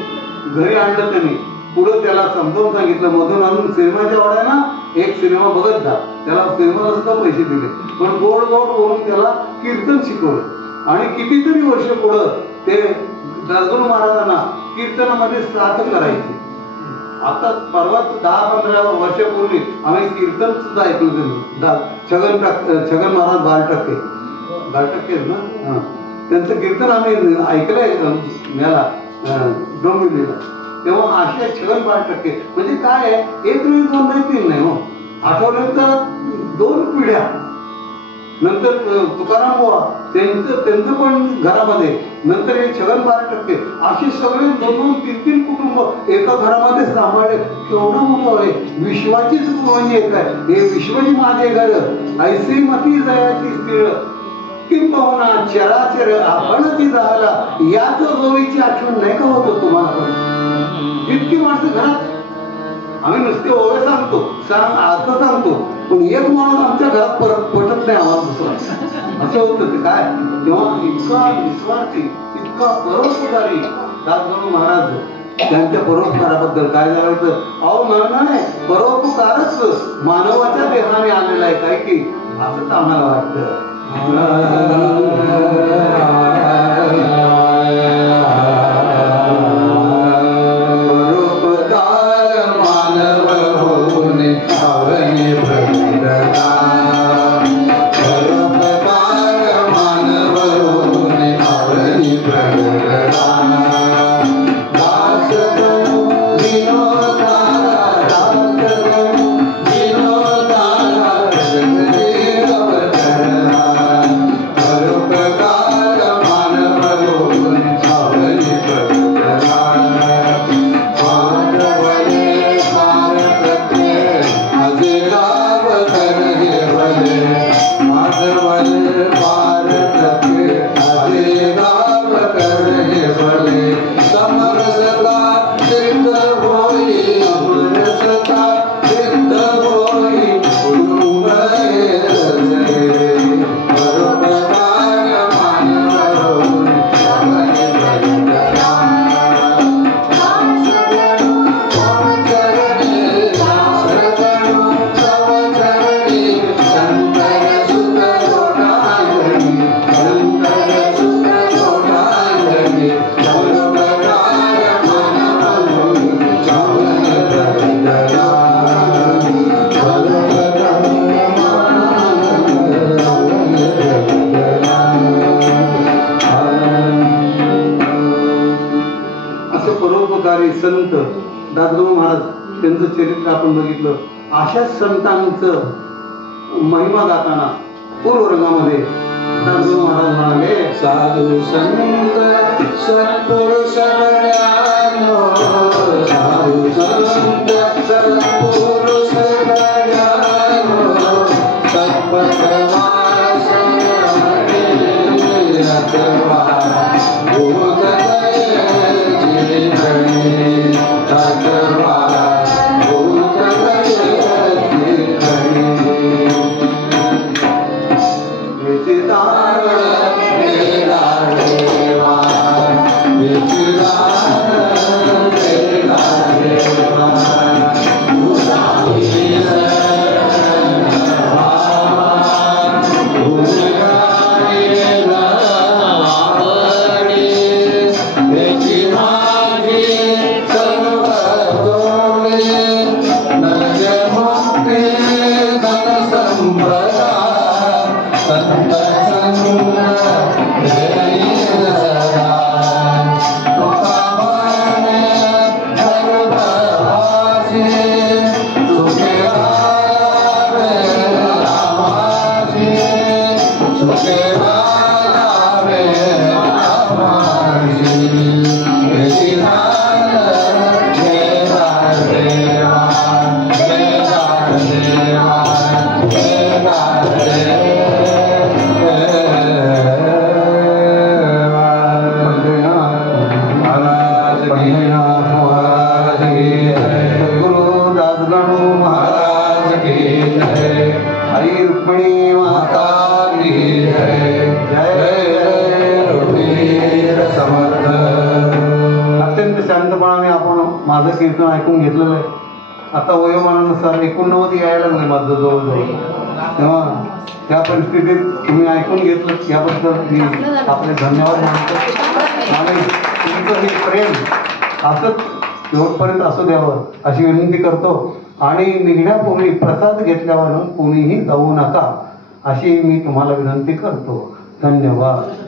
घरी आणलं त्यांनी. पुढं त्याला समजावून सांगितलं, मधून अजून सिनेमाच्या वाड्याना एक सिनेमा बघत जा. त्याला सिनेमाला सुद्धा पैसे दिले, पण गोड गोड बोलून त्याला कीर्तन शिकवलं. आणि कितीतरी वर्ष पुढं ते दासगणू महाराजांना कीर्तनामध्ये साथ करायचे. आता परवा 10-15 वर्षापूर्वी आम्ही कीर्तन सुद्धा ऐकलं. छगन महाराज बालटक्के ना, त्यांचं कीर्तन आम्ही ऐकलंय याला डोंबिवलीला. तेव्हा असे छगन 5% म्हणजे काय आहे, 1 नाही 2 नाही 3 नाही हो, आठवले तर 2 पिढ्या नंतर तुकाराम बुवा त्यांचं पण घरामध्ये, नंतर हे छगन 5% असे सगळे 2-3 कुटुंब एका घरामध्ये सांभाळले. केवढं मोठं आहे, विश्वाचीच म्हणजे एक आहे हे. विश्वची माझे घर ऐसी मती जयाची स्थिर किंबहुना चराचर आपणची झाला. याच जोडीची आठवण नाही का होतो तुम्हाला. पण जितकी माणसं घरात, आम्ही नुसते ओवे सांगतो, अर्थ सांगतो, पण एक माणूस आमच्या घरात पटत नाही आम्हाला दुसरा, असं होतं ते काय. तेव्हा इतका विश्वासी, इतका परोपकारी दासगणू महाराज. त्यांच्या परोपकाराबद्दल काय झालं, अहो म्हणणं नाही, परोपकारच मानवाच्या देहाने आलेला आहे काय की, असंच आम्हाला वाटतं. सिद्ध होई परोपकारी संत दादगणू महाराज त्यांचं चरित्र आपण बघितलं. अशाच संतांचं महिमा गाताना पूर्व रंगामध्ये दादगणू महाराज म्हणाले, साधू संत सत्पुरुष गण्यानो, साधू संत सत्पुरुष गण्यानो, सत्पथवास शांतपणाने आपण माझं कीर्तन ऐकून घेतलेलं आहे. आता वयोमानानुसार 89 यायला लागले माझं जवळजवळ. तेव्हा त्या परिस्थितीत तुम्ही ऐकून घेतलं याबद्दल मी आपले धन्यवाद मानतो. आणि तुमचं हे प्रेम असंच शेवटपर्यंत असू द्यावं अशी विनंती करतो. आणि निघण्यापूर्वी प्रसाद घेतल्यावर कोणीही जाऊ नका अशी मी तुम्हाला विनंती करतो. धन्यवाद.